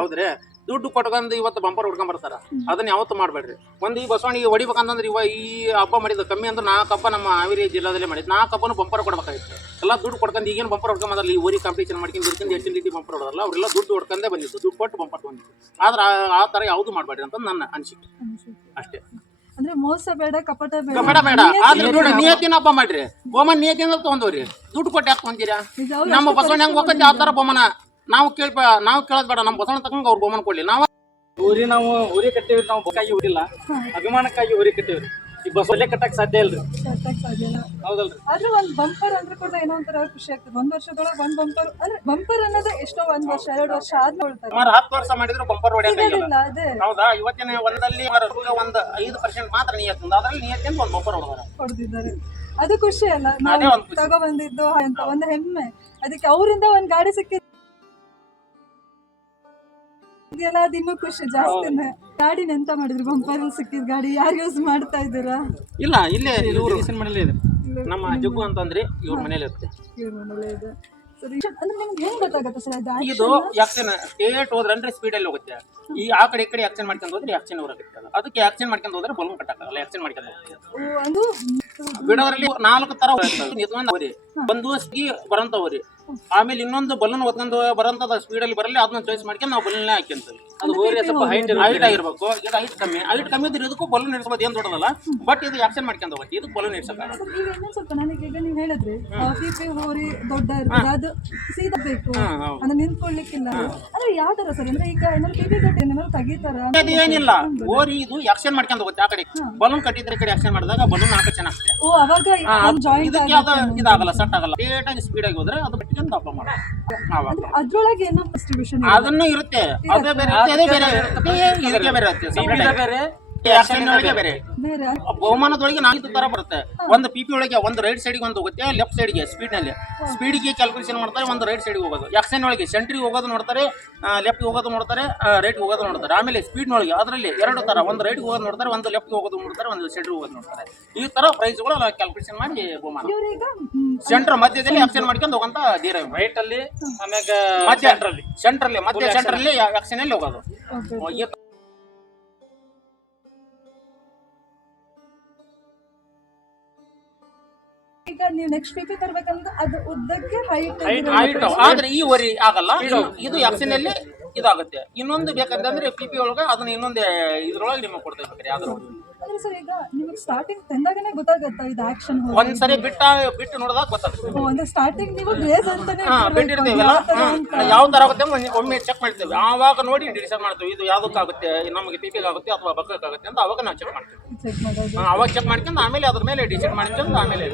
ಹೌದ್ರಿ? ದುಡ್ಡು ಕೊಟ್ಕೊಂಡು ಇವತ್ತು ಬಂಪರ್ ಹೊಡ್ಕೊಂಡ್ ಬರ್ತಾರ. ಅದನ್ನ ಯಾವತ್ತು ಮಾಡ್ಬೇಡ್ರಿ. ಒಂದು ಈ ಬಸವಣ್ಣಿಗೆ ಹೊಡಿಬೇಕಂತಂದ್ರೆ ಈ ಹಬ್ಬ ಮಾಡಿದ ಕಮ್ಮಿ ಅಂದ್ರೆ 4 ಹಬ್ಬ ನಮ್ಮ ಹಾವೇರಿ ಜಿಲ್ಲಾದಲ್ಲಿ ಮಾಡಿದ್ 4 ಹಬ್ಬನು ಬಂಪರ್ ಕೊಡ್ಬೇಕಾಗಿತ್ತು. ಎಲ್ಲ ದುಡ್ಡು ಕೊಡ್ಕೊಂಡು ಈಗೇನು ಬಂಪರ್ ಹೊಡ್ಕೊಂಬಂದ್ರಲ್ಲಿ ಈ ಊರಿಗೆ ಕಾಂಪಿಟೇಷನ್ ಮಾಡ್ಕೊಂಡು ಇರ್ಕೊಂಡು ಹೆಚ್ಚಿನ ರೀತಿ ಬಂಪರ್ ಹೊಡೋದಲ್ಲ, ಅವರೆಲ್ಲ ದುಡ್ಡು ಹೊಡ್ಕೊಂಡೇ ಬಂದಿತ್ತು, ದುಡ್ಡು ಕೊಟ್ಟು ಬಂಪರ್ ಬಂದಿತ್ತು. ಆದ್ರೆ ಆ ತರ ಯಾವುದು ಮಾಡ್ಬೇಡ್ರಿ ಅಂತ ನನ್ನ ಅನಿಸಿಕೆ ಅಷ್ಟೇ. ಅಂದ್ರೆ ಮೋಸ ಬೇಡ, ಕಪಟ ಬೇಡ. ಆದ್ರೆ ನೋಡಿ ನಿಯತಿನ ಹಬ್ಬ ಮಾಡ್ರಿ. ಬೋಮನ್ ನಿಯತಿನ ತಗೊಂಡವ್ರಿ, ದುಡ್ಡು ಕೊಟ್ಟು ಯಾಕೆ ತಗೊಂತೀರಾ? ನಮ್ಮ ಬಸವಣ್ಣ ಹೆಂಗ್ ಹೋಗತ್ತೆ ಆ ತರ ಬೋಮನ ನಾವು ಕೇಳೋದ್ ಬೇಡ. ನಮ್ಮ ಬಸವಣ್ಣ ತಗೊಂಡ್ ಅವ್ರು ಬೋಮನ್ ಕೊಡ್ಲಿ. ನಾವು ಊರಿ ಕಟ್ಟಿವ್ರಿ, ನಾವು ಬಕ್ಕಾಗಿ ಊರಿಲ್ಲ, ಅಭಿಮಾನಕ್ಕಾಗಿ ಊರಿ ಕಟ್ಟಿವ್ರಿ. ಈ ಬಸವಲ್ಲೇ ಕಟ್ಟಕ್ ಸಾಧ್ಯ ಇಲ್ರಿ. ಹೌದಲ್ರಿ? ಆದ್ರೆ ಒಂದ್ ಬಂಪರ್ ಅಂದ್ರೆ ಕೂಡ ಏನೋ ಒಂಥರ ಖುಷಿ ಆಗ್ತದೆ. 1 ವರ್ಷದೊಳಗೆ ಒಂದ್ ಬಂಪರ್ ಅಂದ್ರೆ ಬಂಪರ್ ಅನ್ನೋದು ಎಷ್ಟೋ 1 ವರ್ಷ 2 ವರ್ಷ ಆದ್ಮೇಲೆ 10 ವರ್ಷ ಮಾಡಿದ್ರು ಬಂಪರ್ ಹೊಡೆಯಲ್ಲ. ಅದೇ ಹೌದಾ? ಇವತ್ತಿನ ಒಂದಲ್ಲಿ ಒಂದು 5% ಮಾತ್ರ ನಿಯತ್ತು, ಅದ್ರಲ್ಲಿ ನಿಯತ್ತಿಂದ ಒಂದು ಬಂಪರ್ ಹೊಡೆದಿದ್ದಾರೆ. ಅದು ಖುಷಿ ಅಲ್ಲ, ನಾವು ತಗೋ ಬಂದಿದ್ದು ಅಂತ ಒಂದು ಹೆಮ್ಮೆ. ಅದಕ್ಕೆ ಅವರಿಂದ ಒಂದ್ ಗಾಡಿ ಸಿಕ್ಕಿದ್ದು ಅದು ಇನ್ನೂ ಖುಷಿ ಜಾಸ್ತಿನೇ. ಗಾಡಿನ ಎಂತ ಮಾಡಿದ್ರು? ಬಂಪರ್ ಸಿಕ್ಕಿದ್ ಗಾಡಿ ಯಾರು ಯೂಸ್ ಮಾಡ್ತಾ ಇದ್ದೀರಾ? ಇಲ್ಲ, ಇಲ್ಲೇ ಇವ್ರ ಮನೇಲಿ ಇದೆ. ನಮ್ಮ ಜಗ್ಗು ಅಂತಂದ್ರೆ ಇವ್ರ ಮನೇಲಿ ಇರುತ್ತೆ. ಇವ್ರ ಮನೇಲಿ ಇದೆ. ಅಂದ್ರೆ ನಿಮ್ಗೆ ಹೆಂಗ್ ಗೊತ್ತಾಗತ್ತೆ ಸರ್ ಇದು ಆಕ್ಷನ್ ಸ್ಟೇಟ್ ಹೋದ್ರೆ ಸ್ಪೀಡ್ ಅಲ್ಲಿ ಹೋಗುತ್ತೆ. ಈ ಆ ಕಡೆ ಈ ಕಡೆ ಆಕ್ಷನ್ ಮಾಡ್ಕೊಂಡು ಹೋದ್ರೆ ಆಕ್ಷನ್ ಹೊರಗುತ್ತೆ. ಅದಕ್ಕೆ ಆಕ್ಷನ್ ಮಾಡ್ಕೊಂಡು ಹೋದ್ರೆ ಬಲೂನ್ ಕಟ್ಟಕ್ಕಾಗಲ್ಲ. ಆಕ್ಷನ್ ಮಾಡ್ಕೊಂಡು ಅದು ಬಿಡೋದ್ರಲ್ಲಿ 4 ತರ ಹೋರಿ. ಒಂದು ಸ್ಕಿ ಬರಂತವ್ರಿ, ಆಮೇಲೆ ಇನ್ನೊಂದು ಬಲೂನ್ ಹೊತ್ಕೊಂಡು ಬರಂತದ ಸ್ಪೀಡ್ ಅಲ್ಲಿ ಬರಲಿ, ಅದನ್ನ ಚಾಯ್ಸ್ ಮಾಡ್ಕೊಂಡು ನಾವು ಬಲೂನ್ ಹಾಕ್ಯಂತೀವಿ. ಅದು ಹೋರಿ ಸ್ವಲ್ಪ ಹೈಟ್ ಆಗಿರ್ಬೇಕು. ಇದು ಹೈಟ್ ಕಮ್ಮಿ ಇದ್ರೆ ಇದಕ್ಕೂ ಬಲೂನ್ ಇಡ್ಸ್ಬೋದು, ಏನ್ ದೊಡ್ಡದಲ್ಲ. ಬಟ್ ಇದು ಆಕ್ಷನ್ ಮಾಡ್ಕೊಂಡು ಹೋಗುತ್ತೆ, ಇದಕ್ಕೆ ಬಲೂನ್ ಇಡ್ಸಕ್ಕಾಗಲ್ಲ. ಸ್ವಲ್ಪ ನನಗೆ ಈಗ ನೀವು ಹೇಳಿದ್ರಿ ಪಿಪಿ ಹೋರಿ ದೊಡ್ಡ ಇರ್ತದೆ, ಅದು ಸೀದಾ ಬೇಕು ಅಂದ್ರೆ ನಿಂತ್ಕೊಳ್ಳಿಕ್ಕಿಲ್ಲ. ಅಂದ್ರೆ ಯಾವ ತರ ಸರ್? ಅಂದ್ರೆ ಈಗ ಏನಾದ್ರು ಪಿಪಿ ಕಟ್ಟಿ ಏನಾದ್ರು ತೆಗಿತಾರ? ಏನಿಲ್ಲ, ಹೋರಿ ಇದು ಆಕ್ಷನ್ ಮಾಡ್ಕೊಂಡು ಹೋಗುತ್ತೆ. ಆ ಕಡೆ ಬಲೂನ್ ಕಟ್ಟಿದ್ರೆ ಈ ಕಡೆ ಆಕ್ಷನ್ ಮಾಡಿದಾಗ ಬಲೂನ್ ಹಾಕಿ ಅಷ್ಟೇ. ಓ, ಅವಾಗ ಇದಕ್ಕೆ ಇದಾಗಲ್ಲ, ಸೆಟ್ ಆಗಲ್ಲ. ಸ್ಟ್ರೇಟ್ ಆಗಿ ಸ್ಪೀಡ್ ಆಗಿ ಹೋದ್ರೆ ಅದು ಬಿಟ್ಕೊಂಡು ಹಬ್ಬ ಮಾಡೋದು. ಅದ್ರೊಳಗೆ ಏನೋ ಡಿಸ್ಟ್ರಿಬ್ಯೂಷನ್ ಅದನ್ನು ಇರುತ್ತೆ. ಅದೇ ಬೇರೆ ಇದಕ್ಕೆ ಬೇರೆ ಬೇರೆ ಬೇರೆ ಬಹುಮಾನದೊಳಗೆ 4 ತರ ಬರುತ್ತೆ. ಒಂದು ಪಿಪಿ ಒಳಗೆ ಒಂದು ರೈಟ್ ಸೈಡ್ಗೆ ಒಂದು ಹೋಗುತ್ತೆ, ಲೆಫ್ಟ್ ಸೈಡ್ಗೆ ಸ್ಪೀಡ್ಗೆ ಕ್ಯಾಲ್ಕುಲೇಷನ್ ಮಾಡ್ತಾರೆ. ಒಂದು ರೈಟ್ ಸೈಡ್ಗೆ ಹೋಗೋದು. ಆಕ್ಷನ್ ಒಳಗೆ ಸೆಂಟ್ರಿಗೆ ಹೋಗೋದು ನೋಡ್ತಾರೆ, ಲೆಫ್ಟ್ ಹೋಗೋದು ನೋಡ್ತಾರೆ, ರೈಟ್ ಹೋಗೋದು ನೋಡ್ತಾರೆ. ಆಮೇಲೆ ಸ್ಪೀಡ್ನೊಳಗೆ ಅದರಲ್ಲಿ 2 ತರ, ಒಂದು ರೈಟ್ ಹೋಗೋದು ನೋಡ್ತಾರೆ, ಒಂದು ಲೆಫ್ಟ್ ಹೋಗೋದು ನೋಡ್ತಾರೆ, ಒಂದು ಸೆಂಟ್ರಿಗೆ ಹೋಗೋದು ನೋಡ್ತಾರೆ. ಈ ತರ ಪ್ರೈಸ್ಗಳು ಕ್ಯಾಲ್ಕುಲೇಷನ್ ಮಾಡಿ ಬಹುಮಾನ. ಸೆಂಟರ್ ಮಧ್ಯದಲ್ಲಿ ಆಕ್ಷನ್ ಮಾಡ್ಕೊಂಡು ಹೋಗಂತ ಧೀರ. ರೈಟ್ ಅಲ್ಲಿ ಆಮೇಲೆ ಸೆಂಟ್ರಲ್ಲಿ ಆಕ್ಷನ್ ಅಲ್ಲಿ ಹೋಗೋದು. ಈಗ ನೀವು ನೆಕ್ಸ್ಟ್ ಪಿಪಿ ತರ್ಬೇಕಂದ್ರೆ ಅದು ಉದ್ದಕ್ಕೆ ಹೈಟ್ ಆದ್ರೆ ಈ ವರಿ ಆಗಲ್ಲ. ಇದು ಆಕ್ಷನ್ ಅಲ್ಲಿ ಇದಾಗುತ್ತೆ. ಇನ್ನೊಂದು ಬೇಕಂತಂದ್ರೆ ಪಿಪಿ ಒಳಗ ಅದನ್ನ ಇನ್ನೊಂದು ಇದ್ರೊಳಗೆ ನಿಮಗೆ ಕೊಡ್ತಾ ಇರ್ಬೇಕು. ಯಾವ್ದ್ರ ಅಂದ್ರೆ ಸರ್ ಈಗ ನಿಮಗೆ ಸ್ಟಾರ್ಟಿಂಗ್ ತಂದಾಗನೇ ಗೊತ್ತಾಗತ್ತಾ ಇದು ಆಕ್ಷನ್? ಒಂದ್ಸರಿ ಬಿಟ್ಟು ನೋಡಿದಾಗ ಗೊತ್ತಾಗುತ್ತೆ. ಅಂದ್ರೆ ಸ್ಟಾರ್ಟಿಂಗ್ ನೀವು ಗ್ರೇಸ್ ಅಂತಾನೆ ಬಿಟ್ಟಿರ್ತೀವಲ್ಲ, ಯಾವ ತರ ಆಗುತ್ತೆ ಒಮ್ಮೆ ಚೆಕ್ ಮಾಡ್ತೇವೆ. ಆವಾಗ ನೋಡಿ ಡಿಸೈಡ್ ಮಾಡ್ತೇವೆ ಇದು ಯಾವ್ದಕ್ಕಾಗುತ್ತೆ, ನಮಗೆ ಪಿಪಿಗೆ ಆಗುತ್ತೆ ಅಥವಾ ಬಕ್ಕಕ್ಕಾಗುತ್ತೆ ಅಂತ ಅವಾಗ ನಾವು ಚೆಕ್ ಮಾಡ್ತೇವೆ. ಅವಾಗ ಚೆಕ್ ಮಾಡ್ಕೊಂಡು ಆಮೇಲೆ ಅದ್ರ ಮೇಲೆ ಡಿಸೈಡ್ ಮಾಡ್ಕೊಂಡು ಆಮೇಲೆ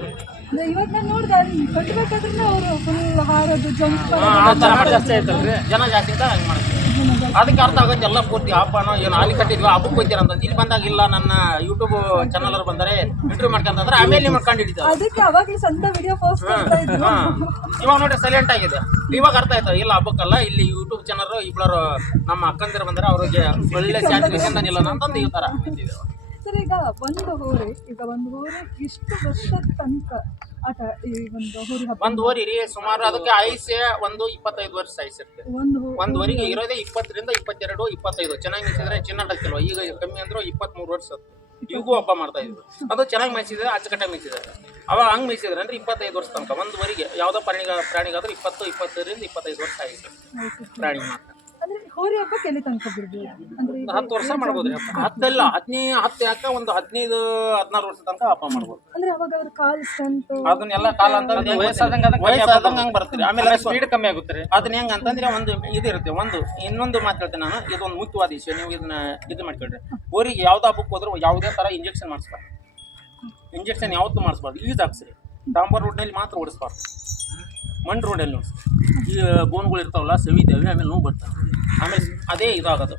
ಇವಾಗ ನಾನು ನೋಡಿದೆ ಕಟ್ಟಬೇಕಾದ್ರೆ ಅವರು ಫುಲ್ ಹಾರೋದು ಜಂಪ್ ಜನ ಜಾಸ್ತಿ ಅಂತ ಹಂಗೆ ಮಾಡ್ತೀವಿ. ಅದಕ್ಕೆ ಅರ್ಥ ಆಗುತ್ತೆ ಎಲ್ಲ ಪೂರ್ತಿ ಹಬ್ಬನೋ ಏನು ಅಲ್ಲಿ ಕಟ್ಟಿದ್ವಿ ಹಬ್ಬಕ್ಕೆ ಹೋಗ್ತೀರ ಅಂತ. ಇಲ್ಲಿ ಬಂದಾಗ ಇಲ್ಲ ನನ್ನ ಯೂಟ್ಯೂಬ್ ಚಾನಲ್ ಅವ್ರು ಬಂದರೆ ಇಂಟರ್ವ್ಯೂ ಮಾಡ್ಕೊಂಡ್ರೆ ಆಮೇಲೆ ನಿಮ್ಗೆ ಕಂಡು ಹಿಡಿತಾರೆ. ಅದಕ್ಕೆ ಅವಾಗ ಸ್ವಂತ ವಿಡಿಯೋ ಪೋಸ್ಟ್ ಮಾಡ್ತಾ ಇದ್ರು. ಇವಾಗ ನೋಡಿ ಸೈಲೆಂಟ್ ಆಗಿದೆ. ಇವಾಗ ಅರ್ಥ ಆಯ್ತು ಇಲ್ಲ ಹಬ್ಬಕ್ಕಲ್ಲ, ಇಲ್ಲಿ ಯೂಟ್ಯೂಬ್ ಚಾನಲ್ ಇಬ್ಬರು ನಮ್ಮ ಅಕ್ಕಂದಿರು ಬಂದರೆ ಅವ್ರಿಗೆ ಒಳ್ಳೆ ಸ್ಯಾಟಿಸ್ಫ್ಯಾಕ್ಷನ್ ಇಲ್ಲ ಅಂತಂದು ಈ ಥರ ಸರ್ ಈಗ ಒಂದು ಹೋರಿ ಇಷ್ಟು ವರ್ಷದ ತನಕ ಆಟ ಈ ಒಂದು ಹೋರಿ ಹಬ್ಬ ಒಂದ್ ಹೋರಿ ರೀ ಸುಮಾರು ಅದಕ್ಕೆ ಆಯುಷ್ಯ ಒಂದು 25 ವರ್ಷ ಆಯ್ಸಿರುತ್ತೆ. ಒಂದ್ ವರಿಗೆ ಇರೋದೇ 20 ರಿಂದ 22, 25. ಚೆನ್ನಾಗಿ ಮೆಚ್ಚಿದ್ರೆ ಚಿನ್ನಡಕ್ಕಿಲ್ವ, ಈಗ ಕಮ್ಮಿ ಅಂದ್ರೆ 23 ವರ್ಷ ಈಗೂ ಹಬ್ಬ ಮಾಡ್ತಾ ಇದ್ರು. ಅದು ಚೆನ್ನಾಗಿ ಮೆಚ್ಚಿದ್ರೆ ಅಚ್ಚುಕಟ್ಟಾಗಿ ಮೆಚ್ಚಿದ್ದಾರೆ. ಅವಾಗ ಹಂಗ್ ಮೆಚ್ಚಿದ್ರೆ ಅಂದ್ರೆ 25 ವರ್ಷ ತನಕ ಒಂದ್ ವರಿಗೆ ಯಾವ್ದೋ ಪ್ರಾಣಿಗಾದ್ರೂ 20 ರಿಂದ 25 ವರ್ಷ ಆಯ್ತು ಪ್ರಾಣಿ ಮಾತ್ರ. ಅಂದ್ರೆ ಹೋರಿ ಹಬ್ಬಕ್ಕೆ ಎಲ್ಲಿ ತನಕ ಬಿಡ್ಬೋದು ಅಂದ್ರೆ 10 ವರ್ಷ ಮಾಡ್ಬೋದ್ರಿ. 10 ಯಾಕೆ ಒಂದು 15-16 ವರ್ಷ ತನಕ ಹಬ್ಬ ಮಾಡ್ಬೋದು. ಅಂದ್ರೆ ಅವಾಗ ಅವ್ರ ಕಾಲ್ ಸ್ಟ್ರೆಂತ್ ಅದನ್ನೆಲ್ಲ ಕಾಲ ಅಂತ ವಯಸ್ಸಾದಂಗ ಹಂಗ್ ಬರುತ್ತೆ. ಆಮೇಲೆ ಸ್ಪೀಡ್ ಕಮ್ಮಿ ಆಗುತ್ತೆ. ಅದನ್ನ ಹೆಂಗ ಅಂತಂದ್ರೆ ಒಂದು ಇದು ಇರುತ್ತೆ. ಇನ್ನೊಂದು ಮಾತು ಹೇಳ್ತೇನೆ ನಾನು, ಇದೊಂದು ಮುಖ್ಯವಾದ ವಿಷಯ. ನೀವು ಇದನ್ನ ಇದು ಮಾಡ್ಕೊಳ್ರಿ. ಊರಿಗೆ ಯಾವ್ದು ಹಬ್ಬಕ್ಕೆ ಹೋದ್ರು ಯಾವುದೇ ತರ ಇಂಜೆಕ್ಷನ್ ಮಾಡಿಸ್ಬಾರ್ದು. ಇಂಜೆಕ್ಷನ್ ಯಾವತ್ತೂ ಮಾಡಿಸ್ಬಾರ್ದು. ಈಜ್ ಹಾಕ್ಸ್ರಿ. ಡಾಂಬರ್ ರೋಡ್ನಲ್ಲಿ ಮಾತ್ರ ಓಡಿಸ್ಬಾರ್ದು. ಮಣ್ಣು ರೋಡಲ್ಲಿ ಈ ಬೋನ್ಗಳು ಇರ್ತಾವಲ್ಲ ಸವಿತೇವೆ, ಆಮೇಲೆ ನೋವು ಬರ್ತವೆ. ಆಮೇಲೆ ಅದೇ ಇದಾಗೋದು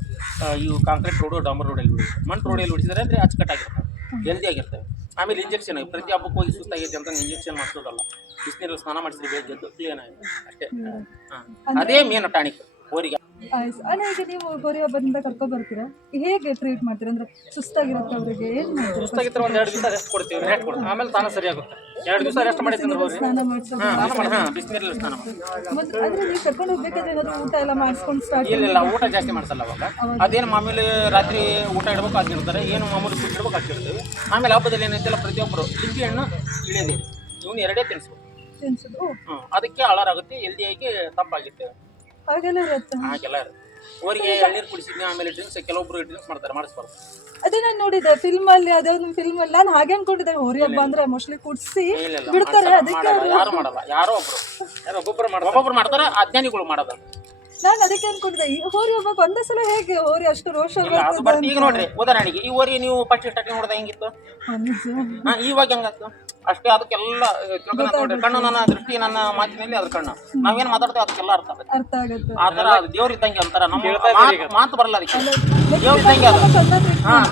ಇವು ಕಾಂಕ್ರೀಟ್ ರೋಡು ಡಾಂಬರ್ ರೋಡಲ್ಲಿ ಮಣ್ಣು ರೋಡಲ್ಲಿ ಹೊಡಿಸಿದ್ರೆ ಅಂದರೆ ಅಚ್ಚುಕಟ್ಟಾಗಿರ್ತವೆ, ಹೆಲ್ದಿ ಆಗಿರ್ತವೆ. ಆಮೇಲೆ ಇಂಜೆಕ್ಷನ್ ಪ್ರತಿ ಹಬ್ಬಕ್ಕೆ ಹೋಗಿ ಸುಸ್ತಾಗೈತೆ ಅಂತ ಇಂಜೆಕ್ಷನ್ ಮಾಡಿಸೋದಲ್ಲ. ಬಿಸಿನೀರಲ್ಲಿ ಸ್ನಾನ ಮಾಡಿಸಿದ್ರೆ ಬೇಗ ಗೆದ್ದು ಕ್ಲೀನ್ ಆಗಿದೆ ಅಷ್ಟೇ. ಅದೇ ಮೇನ್ ಟಾನಿಕ್ ಹೋರಿಗೆ. ಈಗ ನೀವು ಹೋರಿ ಹಬ್ಬದಿಂದ ಕರ್ಕೊ ಬರ್ತೀರಾ, ಹೇಗೆ ಟ್ರೀಟ್ ಮಾಡ್ತೀರಾ? ಅಂದ್ರೆ ಸುಸ್ತಾಗಿರುತ್ತೆ ಅವ್ರಿಗೆ ಏನ್ ಮಾಡ್ತೀರಾ? ಸುಸ್ತಾಗಿದ್ರೆ ಒಂದು 2 ದಿವಸ ರೆಸ್ಟ್ ಕೊಡ್ತೀವಿ. ರೆಸ್ಟ್ ಕೊಡ್ತೀವಿ, ಆಮೇಲೆ ತಾನೇ ಸರಿ ಆಗುತ್ತೆ. 2 ದಿವಸ ರೆಸ್ಟ್ ಮಾಡಿದ್ರೆ ಹೋಗಿ ಸ್ನಾನ ಮಾಡ್ಸೋದು ಬಿಸಿನೀರಲ್ಲಿ ಸ್ನಾನ ಮಾಡಿ. ಅಂದ್ರೆ ನೀವು ಕರ್ಕೊಂಡು ಹೋಗ್ಬೇಕಾದ್ರೆ ಏನಾದ್ರು ಊಟ ಎಲ್ಲ ಮಾಡಿಸ್ಕೊಂಡು ಸ್ಟಾರ್ಟ್? ಇಲ್ಲ, ಊಟ ಜಾಸ್ತಿ ಮಾಡಿಸಲ್ಲ ಅವಾಗ. ಅದೇನು ಮಾಮೂಲಿ ರಾತ್ರಿ ಊಟ ಇಡ್ಬೇಕು ಹಾಕಿರ್ತಾರೆ, ಏನು ಮಾಮೂಲಿ ಫುಡ್ ಇಡ್ಬೇಕು ಹಾಕಿರ್ತೀವಿ. ಆಮೇಲೆ ಹಬ್ಬದಲ್ಲಿ ಏನೈತಿಲ್ಲ ಪ್ರತಿಯೊಬ್ಬರು ಲಿಂಬೆ ಹಣ್ಣು ಇಳಿಯೋದು ಇವನು 2 ತಿನ್ನಿಸ್ಬೇಕು. ಅದಕ್ಕೆ ಅಳಾರಾಗುತ್ತೆ, ಹೆಲ್ದಿಯಾಗಿ ತಪ್ಪಾಗುತ್ತೆ. ಹಾಗೆಲ್ಲ ಇರುತ್ತೆ. ಹಾಗೆಲ್ಲ ಇರುತ್ತೆ. ಅವರಿಗೆ ಎಳ್ನೀರು ಕುಡಿಸಿದ್ನಿ. ಆಮೇಲೆ ಡ್ರಿಂಕ್ಸ್ ಕೆಲವೊಬ್ರು ಡ್ರಿಂಕ್ಸ್ ಮಾಡ್ತಾರೆ, ಮಾಡಿಸ್ಬಾರ್ದು. ಅದೇ ನಾನು ನೋಡಿದ್ದೆ ಫಿಲ್ಮ್ ಅಲ್ಲಿ, ಅದೇ ಒಂದು ಫಿಲ್ಮ್ ಅಲ್ಲಿ ನಾನು ಹಾಗೆ ಅನ್ಕೊಂಡಿದ್ದೆ ಹೋರಿ ಹಬ್ಬ ಅಂದ್ರೆ ಮೋಸ್ಟ್ಲಿ ಕುಡಿಸಿ ಬಿಡ್ತಾರೆ. ಅದಕ್ಕೆ ಯಾರು ಮಾಡಲ್ಲ, ಯಾರೋ ಒಬ್ಬೊಬ್ರು ಮಾಡ್ತಾರೆ. ಅಜ್ಞಾನಿಗಳು ಮಾಡೋದು. ನಾನು ಅದಕ್ಕೆ ಅನ್ಕೊಂಡಿದ್ದೆ ಈ ಹೋರಿ ಹಬ್ಬಕ್ಕೆ ಒಂದೇ ಸಲ ಹೇಗೆ ಹೋರಿ ಅಷ್ಟು ರೋಷ ಬಟ್ ಈಗ ನೋಡ್ರಿ, ಉದಾಹರಣೆಗೆ ಈ ಹೋರಿ ನೀವು ಪಟ್ಟಿ ಸ್ಟಾರ್ಟಿಂಗ್ ನೋಡಿದ ಹೆಂಗಿತ್ತು, ಇವಾಗ ಹೆಂಗಾಯ್ತು ಅಷ್ಟೇ. ಅದಕ್ಕೆಲ್ಲ ನೋಡ್ರಿ, ಕಣ್ಣು ನನ್ನ ದೃಷ್ಟಿ, ನನ್ನ ಮಾತಿನಲ್ಲಿ ಅದ್ರ ಕಣ್ಣು. ನಾವೇನ್ ಮಾತಾಡ್ತೇವೆ ಅದಕ್ಕೆಲ್ಲ ಅರ್ಥ ಆಗುತ್ತೆ. ಆ ತರ ದೇವ್ರ ಇದ್ದಂಗೆ ಅಂತಾರ. ನಮ್ಮ ಮಾತು ಬರಲ್ಲ ಅದಕ್ಕೆ. ದೇವ್ರ ಇದ್ದಂಗೆ ಅದು.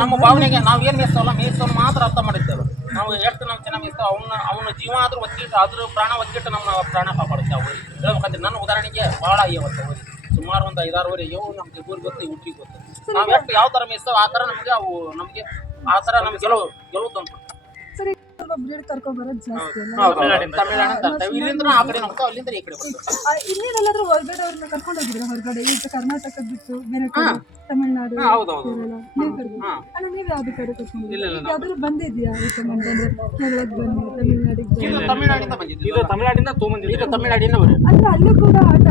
ನಮ್ಮ ಭಾವನೆಗೆ ನಾವ್ ಏನ್ ಮೇಯಿಸೋನು ಮಾತ್ರ ಅರ್ಥ ಮಾಡಿರ್ತೇವೆ. ನಾವು ಎಷ್ಟು ನಾವು ಚೆನ್ನಾಗಿ ಮೇಯಿಸ್ತೇವೆ ಅವನ ಜೀವ ಆದ್ರೂ ಒತ್ತಿಟ್ಟು, ಅದ್ರ ಪ್ರಾಣ ಒತ್ತಿಟ್ಟು ನಮ್ಮ ಪ್ರಾಣ ಕಾಪಾಡುತ್ತೆ. ಅವ್ರು ಹೇಳ್ಬೇಕಂದ್ರೆ ನನ್ನ ಉದಾಹರಣೆಗೆ ಬಹಳ ಇವತ್ತು ಹೋಗಿ ಸುಮಾರು ಒಂದು 5-6 ವರೆ ನಮ್ಗೆ ಊರಿಗೆ ಗೊತ್ತು, ಊಟಿಗೆ ಗೊತ್ತು. ನಾವ್ ಎಷ್ಟು ಯಾವ ತರ ಮೇಯಿಸ್ತೇವೆ ಆ ತರ ನಮ್ಗೆ ಆ ತರ ನಮ್ಗೆ ಗೆಲುವು ತಂದು. ಸರಿ, ಬ್ರೀಡ್ ಕರ್ಕೊಂಡ್ ಬರೋದು ಜಾಸ್ತಿ ತಮಿಳ್ನಾಡು ಇಲ್ಲಿಂದ ಆ ಕಡೆ ನೋಡ್ತಾವ, ಅಲ್ಲಿಂದ ಈ ಕಡೆ ಬರ್ತಾವೆ. ಇನ್ನೇನೆಲ್ಲಾದ್ರೂ ಹೊರಗಡೆ ಅವ್ರನ್ನ ಕರ್ಕೊಂಡು ಹೋಗಿದ್ರೆ ಹೊರಗಡೆ, ಈಗ ಕರ್ನಾಟಕ ಬಿಟ್ಟು ಬೇರೆ ಕಡೆ ತಮಿಳ್ನಾಡು ಅಲ್ಲ, ನೀವ್ ಯಾವ್ದು ಕಡೆ ಕರ್ಕೊಂಡು ಯಾವ್ದಾದ್ರು ಬಂದಿದ್ಯಾ ರೆಕಮೆಂಡ್? ಅಂದ್ರೆ ಕೇರಳಕ್ಕೆ ಬನ್ನಿ, ತಮಿಳ್ನಾಡಿಗೆ ತಮಿಳ್ನಾಡಿಂದ ಬಂದಿದ್ದು. ಇದು ತಮಿಳ್ನಾಡಿಂದ ತೊಗೊಂಬಂದಿದ್ದು. ಈಗ ತಮಿಳ್ನಾಡಿಂದ ಅಂದ್ರೆ ಅಲ್ಲೂ ಕೂಡ ಆಟ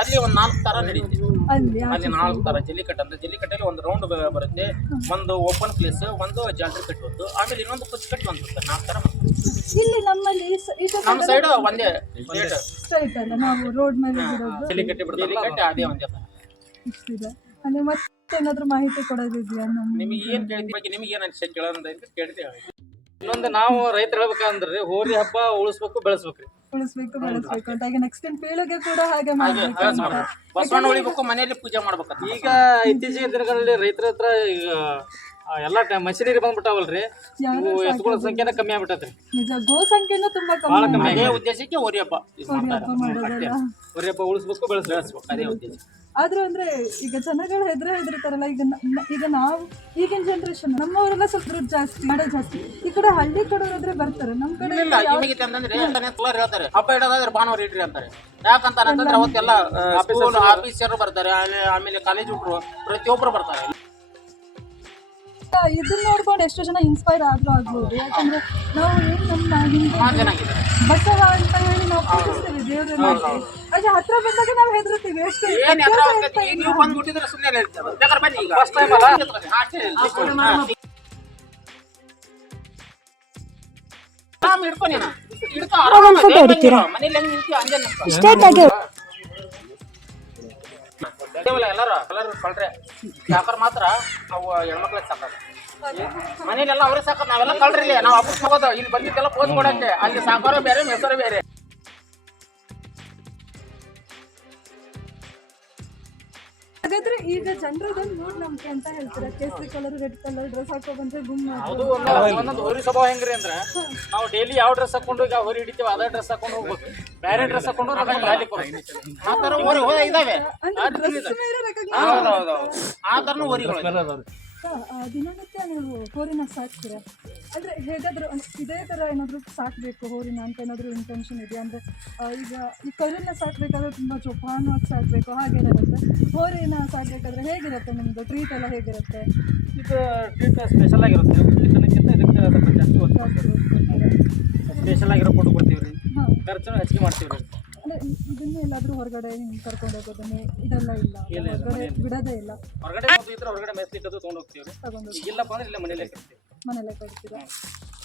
ಅಲ್ಲಿ ಒಂದು 4 ತರ ನಡೀತಿದೆ. ಅಲ್ಲಿ 4 ತರ ಜಲ್ಲಿಕಟ್ಟು ಅಂತ. ಜಲ್ಲಿಕಟ್ಟಲ್ಲಿ ಒಂದು ರೌಂಡ್ ಬರುತ್ತೆ, ಒಂದು ಓಪನ್ ಪ್ಲೇಸ್, ಒಂದು ಜಾಲ್ರಿ ಕಟ್ಟುವುದು, ಆಮೇಲೆ ಇನ್ನೊಂದು ಕುಚ್ಚು ಕಟ್ಟಿ ಒಂದು 4 ತರ. ಇಲ್ಲಿ ನಮ್ಮಲ್ಲಿ ನಮ್ಮ ಸೈಡ್ ಒಂದೇ ಸ್ಟ್ರೈಟ್ ಅಲ್ಲ, ನಾವು ರೋಡ್ ಮೇಲೆ ಜಲ್ಲಿಕಟ್ಟೆ ಬಿಡ್ತಾರೆ, ಅದೇ ಒಂದೇ. ಇಷ್ಟಿದೆ. ಅಂದ್ರೆ ಮತ್ತೆ ಏನಾದ್ರು ಮಾಹಿತಿ ಕೊಡೋದಿದೆಯಾ? ನಿಮಗೆ ಏನ್ ಕೇಳಿದ ಬಗ್ಗೆ ನಿಮಗೆ ಏನ್ ಅನ್ಸುತ್ತೆ ಕೇಳೋಣ ಕೇಳ್ತೇವೆ. ಇನ್ನೊಂದು ನಾವು ರೈತರು ಹೇಳ್ಬೇಕಂದ್ರೆ ಹೋರಿ ಹಬ್ಬ ಉಳಿಸ್ಬೇಕು, ಬೆಳೆಸ್ಬೇಕ್ರಿ. ಉಳಿಸ್ಬೇಕು, ಬೆಳೆಸ್ಬೇಕು ಅಂತ. ಈಗ ನೆಕ್ಸ್ಟ್ ಪೀಳಿಗೆ ಕೂಡ ಹಾಗೆ ಮಾಡ್ಬೇಕು. ಬಸವಣ್ಣ ಉಳಿಬೇಕು, ಮನೆಯಲ್ಲಿ ಪೂಜೆ ಮಾಡ್ಬೇಕು. ಈಗ ಇತ್ತೀಚಿನ ದಿನಗಳಲ್ಲಿ ರೈತರ ಹತ್ರ ಈಗ ಎಲ್ಲ ಮಷಿನರಿ ಬಂದ್ಬಿಟ್ಟಾವಲ್ರಿ, ಎತ್ತುಗಳ ಸಂಖ್ಯೆನ ಕಮ್ಮಿ ಆಗ್ಬಿಟ್ಟತ್ರಿ. ನಿಜ, ಗೋ ಸಂಖ್ಯೆನೂ ತುಂಬಾ ಕಮ್ಮಿ. ಅದೇ ಉದ್ದೇಶಕ್ಕೆ ಹೋರಿ ಹಬ್ಬ ಮಾಡೋದಲ್ಲ. ಹೋರಿ ಹಬ್ಬ ಉಳಿಸ್ಬೇಕು, ಬೆಳೆಸ್ಬೇಕು, ಅದೇ ಉದ್ದೇಶ. ಆದ್ರೂ ಅಂದ್ರೆ ಈಗ ಜನಗಳು ಹೆದರ್ತಾರಲ್ಲ. ಈಗ ನಾವು ಈಗಿನ ಜನರೇಷನ್ ನಮ್ಮವರೆಲ್ಲ ಸ್ವಲ್ಪ ಜಾಸ್ತಿ ಮಾಡೋದು ಜಾಸ್ತಿ. ಈ ಕಡೆ ಹಳ್ಳಿ ಕಡೆ ಹೋದ್ರೆ ಬರ್ತಾರೆ, ನಮ್ ಕಡೆ ಅಂತಂದ್ರೆ ಹೇಳ್ತಾರೆ ಹಬ್ಬ ಇಡೋದಾದ್ರೆ ಭಾನುವಾರ ಇಡ್ರಿ ಅಂತಾರೆ. ಯಾಕಂತಾರೆ ಅಂತಂದ್ರೆ ಅವತ್ತೆಲ್ಲ ಸ್ಕೂಲ್ ಆಫೀಸರ್ ಬರ್ತಾರೆ, ಆಮೇಲೆ ಕಾಲೇಜ್ ಹುಡುಗರು ಪ್ರತಿಯೊಬ್ಬರು ಬರ್ತಾರೆ. ಇದನ್ನ ನೋಡ್ಕೊಂಡು ಎಷ್ಟೋ ಜನ ಇನ್ಸ್ಪೈರ್ ಆಗ್ಬೋದು. ಯಾಕಂದ್ರೆ ನಾವು ಏನ್ ನಮ್ಮ ಬಸವ ಅಂತ ಹೇಳಿ ನಾವು ಪೂಜಿಸ್ತೀವಿ ದೇವ್ರನ್ನ. ಅದೇ ಹತ್ರ ಬಂದಾಗ ನಾವು ಹೆದರ್ತೀವಿ ಅಷ್ಟೇ. ಬಂದ್ಬಿಟ್ಟಿದ್ರೆ ಸುಮ್ಮನೆ ಎಲ್ಲರೂ ಕಳ್ರೆ ಸಾಕರ್ ಮಾತ್ರ ಅವು ಹೆಣ್ಮಕ್ಳಿಗೆ ಸಾಕೋದು. ಮನೇಲೆಲ್ಲ ಅವ್ರಿಗೆ ಸಾಕೋದು, ನಾವೆಲ್ಲ ಕಳ್ರಿ. ನಾವು ಹಬ್ಬಕ್ಕೆ ಹೋಗೋದು, ಇಲ್ಲಿ ಬಂದಿದ್ದೆಲ್ಲ ಪೋಸ್ ಕೊಡಕ್ಕೆ. ಅಲ್ಲಿ ಸಾಕೋರು ಬೇರೆ, ಮೆಸರು ಬೇರೆ. ಹಾಗಾದ್ರೆ ಈಗ ಜನರದೊಂದು ಮೂಢನಂಬಿಕೆ ಅಂತ ಹೇಳ್ತಾರೆ, ಕೇಸರಿ ಕಲರ್ ರೆಡ್ ಕಲರ್ ಡ್ರೆಸ್ ಹಾಕೋ ಬಂದ್ರೆ ಗುಮ್ಮ ಅದು ಒಂದೊಂದು ಹೋರಿ ಸ್ವಭಾವ ಹೆಂಗ್ರಿ ಅಂದ್ರೆ ನಾವು ಡೈಲಿ ಯಾವ ಡ್ರೆಸ್ ಹಾಕೊಂಡು ಈಗ ಹೋರಿ ಹಿಡಿತೀವಿ ಅದೇ ಡ್ರೆಸ್ ಹಾಕೊಂಡು ಹೋಗ್ಬೇಕು. ಬೇರೆ ಡ್ರೆಸ್ ಹಾಕೊಂಡು ಆ ಥರ ಊರಿ ಇದಾವೆ. ಹೌದೌದು, ಆ ಥರನೂ ಊರಿಗಳು. ದಿನನಿತ್ಯ ನೀವು ಹೋರಿನ ಸಾಕ್ತೀರಾ ಅಂದರೆ ಹೇಗಾದರೂ ಇದೇ ಥರ ಏನಾದರೂ ಸಾಕಬೇಕು ಹೋರಿನ ಅಂತ ಏನಾದರೂ ಇಂಟೆನ್ಷನ್ ಇದೆಯಾ? ಅಂದರೆ ಈಗ ಈ ಕರುನ ಸಾಕಬೇಕಾದ್ರೆ ತುಂಬ ಜೋಪಾನವಾಗಿ ಸಾಕಬೇಕು ಹಾಗೇನಿರುತ್ತೆ, ಹೋರಿನ ಸಾಕಬೇಕಾದ್ರೆ ಹೇಗಿರುತ್ತೆ ನಿಮ್ಮದು ಟ್ರೀಟ್ ಎಲ್ಲ ಹೇಗಿರುತ್ತೆ? ಇದು ಟ್ರೀಟ್ ಸ್ಪೆಷಲ್ ಆಗಿರುತ್ತೆ, ಇದಕ್ಕಿಂತ ಇದಕ್ಕೆ ಜಾಸ್ತಿ ಸ್ಪೆಷಲ್ ಆಗಿರೋ ಫುಡ್ ಕೊಡ್ತೀವಿ ರೀ, ಖರ್ಚು ಹೆಚ್ಚಿಗೆ ಮಾಡ್ತೀವಿ ರೀ. ಅಂದರೆ ಇದನ್ನು ಎಲ್ಲಾದರೂ ಹೊರಗಡೆ ಹಿಂಗೆ ಕರ್ಕೊಂಡು ಹೋಗೋದನ್ನೇ ಇದೆಲ್ಲ ಇಲ್ಲ, ಹೊರಗಡೆ ಬಿಡೋದೇ ಇಲ್ಲ. ಹೊರಗಡೆ ಇದ್ರೆ ಹೊರಗಡೆ ಮೇಸ್ಲಿಕ್ಕೆ ಅದು ತೊಗೊಂಡು ಹೋಗ್ತೀವಿ ರೀ, ತಗೊಂಡು ಇಲ್ಲಪ್ಪ ಅಂದ್ರೆ ಇಲ್ಲೇ ಮನೇಲೆ ಇರ್ತೀವಿ, ಮನೇಲೆ ಕೊಡ್ತೀರಾ?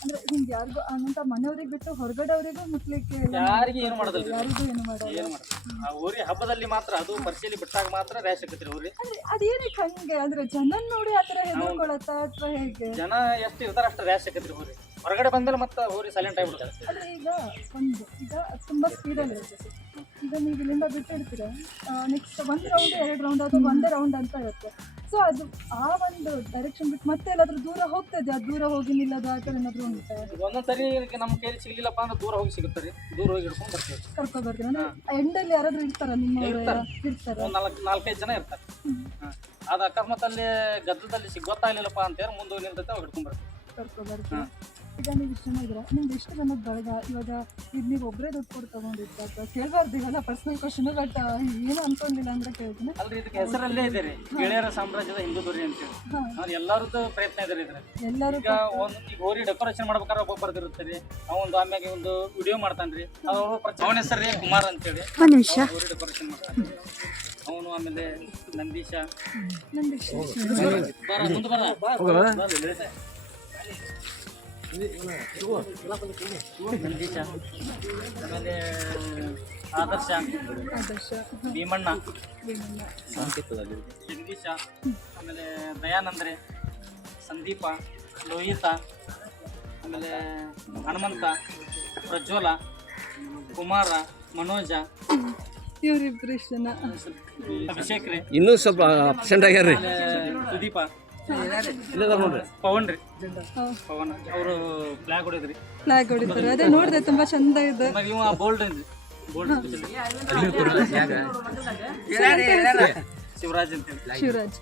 ಅಂದರೆ ಹಿಂಗೆ ಯಾರಿಗೂ ಅಂತ ಮನೆಯವ್ರಿಗೆ ಬಿಟ್ಟು ಹೊರಗಡೆ ಅವರಿಗೂ ಮುಟ್ಲಿಕ್ಕೆ ಯಾರಿಗೆ ಏನು ಮಾಡೋದಿಲ್ಲ, ಯಾರಿಗೂ ಏನು ಮಾಡೋದು? ಏನು ಮಾಡೋದು ಆ ಊರಿ ಹಬ್ಬದಲ್ಲಿ ಮಾತ್ರ, ಅದು ಪರಿಶೀಲಿ ಬಿಟ್ಟಾಗ ಮಾತ್ರ ರ್ಯಾಶ್ ಆಕತ್ರಿ ಊರಿ. ಅಂದರೆ ಅದೇನಕ್ಕೆ ಹಂಗೆ ಅಂದರೆ ಜನ ನೋಡಿ ಆ ಥರ ಹೆದರ್ಕೊಳತ್ತಾ ಅಥವಾ ಹೇಗೆ? ಜನ ಎಷ್ಟು ಇರ್ತಾರೆ ಅಷ್ಟು ರ್ಯಾಶ್ ಆಕತ್ರಿ ಊರಿ. ಹೊರಗಡೆ ಬಂದ್ರೆ ಮತ್ತೆ ಊರಿ ಸೈಲೆಂಟ್ ಆಗಿಬಿಡ್ತಾರೆ. ಅಂದರೆ ಈಗ ತುಂಬ ಸ್ಪೀಡಲ್ಲಿ ಇರುತ್ತೆ. ಈಗ ನೀವು ಇಲ್ಲಿಂದ ಬಿಟ್ಟಿರ್ತೀರ, ನೆಕ್ಸ್ಟ್ ಒಂದು ರೌಂಡ್ 2 ರೌಂಡ್ ಅಥವಾ ಒಂದೇ ರೌಂಡ್ ಅಂತ ಇರುತ್ತೆ. ಸೊ ಅದು ಆ ಒಂದು ಡೈರೆಕ್ಷನ್ ಬಿಟ್ಟು ಮತ್ತೆ ಎಲ್ಲಾದರೂ ದೂರ ಹೋಗ್ತದೆ, ಅದು ದೂರ ಹೋಗಿ ನಿಲ್ಲೋದು ಆ ಥರ ಏನಾದರೂ ಉಂಟೆ? ಒಂದೊಂದ್ಸರಿ ನಮ್ಮ ಕೈಲಿ ಸಿಗ್ಲಿಲ್ಲಪ್ಪ ಅಂದ್ರೆ ದೂರ ಹೋಗಿ ಸಿಗುತ್ತೆ ರೀ, ದೂರ ಹೋಗಿ ಹಿಡ್ಕೊಂಡು ಬರ್ತೀವಿ. ಕರ್ಕೊಂಡು ಬರ್ತೀರ ಅಂದರೆ ಎಂಡಲ್ಲಿ ಯಾರಾದರೂ ಇರ್ತಾರ ನಿಮ್ಮವರು? ಇರ್ತಾರೆ, ಒಂದು 4-5 ಜನ ಇರ್ತಾರೆ. ಅದು ಅಕಸ್ಮಾತ್ ಅಲ್ಲಿ ಗದ್ದಲದಲ್ಲಿ ಗೊತ್ತಾಗ್ಲಿಲ್ಲಪ್ಪ ಅಂತೇಳಿ ಮುಂದೆ ಹೋಗಿ ನಿಲ್ತೈತೆ ಹಿಡ್ಕೊಂಡು ಬರ್ತೀವಿ, ಕರ್ಕೊಂಡು ಬರ್ತೀರ. ಈಗ ನೀವು ಇಷ್ಟು ಜನ ಇದ್ದೀರಾ, ನಿಮ್ದು ಎಷ್ಟು ಜನದ ಬಳಗ? ಇವಾಗ ಇದು ನೀವು ಒಬ್ಬರೇ ದುಡ್ಡು ಕೊಟ್ಟು ತೊಗೊಂಡಿದ್ದ ಅಥವಾ ಕೇಳಬಾರ್ದು, ಇವೆಲ್ಲ ಪರ್ಸನಲ್ ಕ್ವಶನ್, ಬಟ್ ಏನು ಅನ್ಕೊಂಡಿಲ್ಲ ಅಂದ್ರೆ ಕೇಳ್ತೀನಿ. ಅಲ್ರಿ ಇದಕ್ಕೆ ಹೆಸರಲ್ಲೇ ಇದೆ ರೀ, ಗೆಳೆಯರ ಸಾಮ್ರಾಜ್ಯದ ಹಿಂದೂ ದೊರೆ ಅಂತೇಳಿ. ಅವ್ರು ಎಲ್ಲರದ್ದು ಪ್ರಯತ್ನ ಇದೆ ಇದ್ರೆ. ಎಲ್ಲರೂ ಈಗ ಈಗ ಹೋರಿ ಡೆಕೋರೇಷನ್ ಮಾಡ್ಬೇಕಾದ್ರೆ ಒಬ್ಬ ಬರ್ದಿರುತ್ತೆ ರೀ, ಅವೊಂದು ಆಮ್ಯಾಗೆ ಒಂದು ವಿಡಿಯೋ ಮಾಡ್ತಾನೆ ರೀ, ಅವನ ಹೆಸರು ರೀ ಕುಮಾರ್ ಅಂತೇಳಿ, ಹೋರಿ ಡೆಕೋರೇಷನ್ ಮಾಡ್ತಾನೆ ಅವನು. ಆಮೇಲೆ ನಂದೀಶ ನಂದೀಶ್ ಮುಂದೆ ಬರ ನಂದೀಶ, ಆಮೇಲೆ ಆದರ್ಶ, ಭೀಮಣ್ಣ, ಜಗದೀಶ, ಆಮೇಲೆ ದಯಾನಂದ್ರೆ, ಸಂದೀಪ, ಲೋಹಿತ, ಆಮೇಲೆ ಹನುಮಂತ, ಪ್ರಜ್ವಲ, ಕುಮಾರ, ಮನೋಜ, ಇವರಿಬ್ರು ಇಷ್ಟು ಜನ. ಅಭಿಷೇಕ್ ರೀ, ಇನ್ನೂ ಸ್ವಲ್ಪ ಅಬ್ಸೆಂಟ್ ಆಗ್ಯಾರ್ರಿ. ಸುದೀಪ, ಪವನ್ ರೀ, ಪವನ್ ಅವರು ಫ್ಲಾಗ್ ಹೊಡೆದ್ರಿ, ಫ್ಲಾಗ್ ಹೊಡಿತಾರೆ. ಅದೇ ನೋಡಿದೆ, ತುಂಬಾ ಚಂದ ಇದೆ. ಇವ ಬೋಲ್ಡ್ ಬೋಲ್ಡ್ ಶಿವರಾಜ್ ಅಂತೇಳಿ. ಶಿವರಾಜ್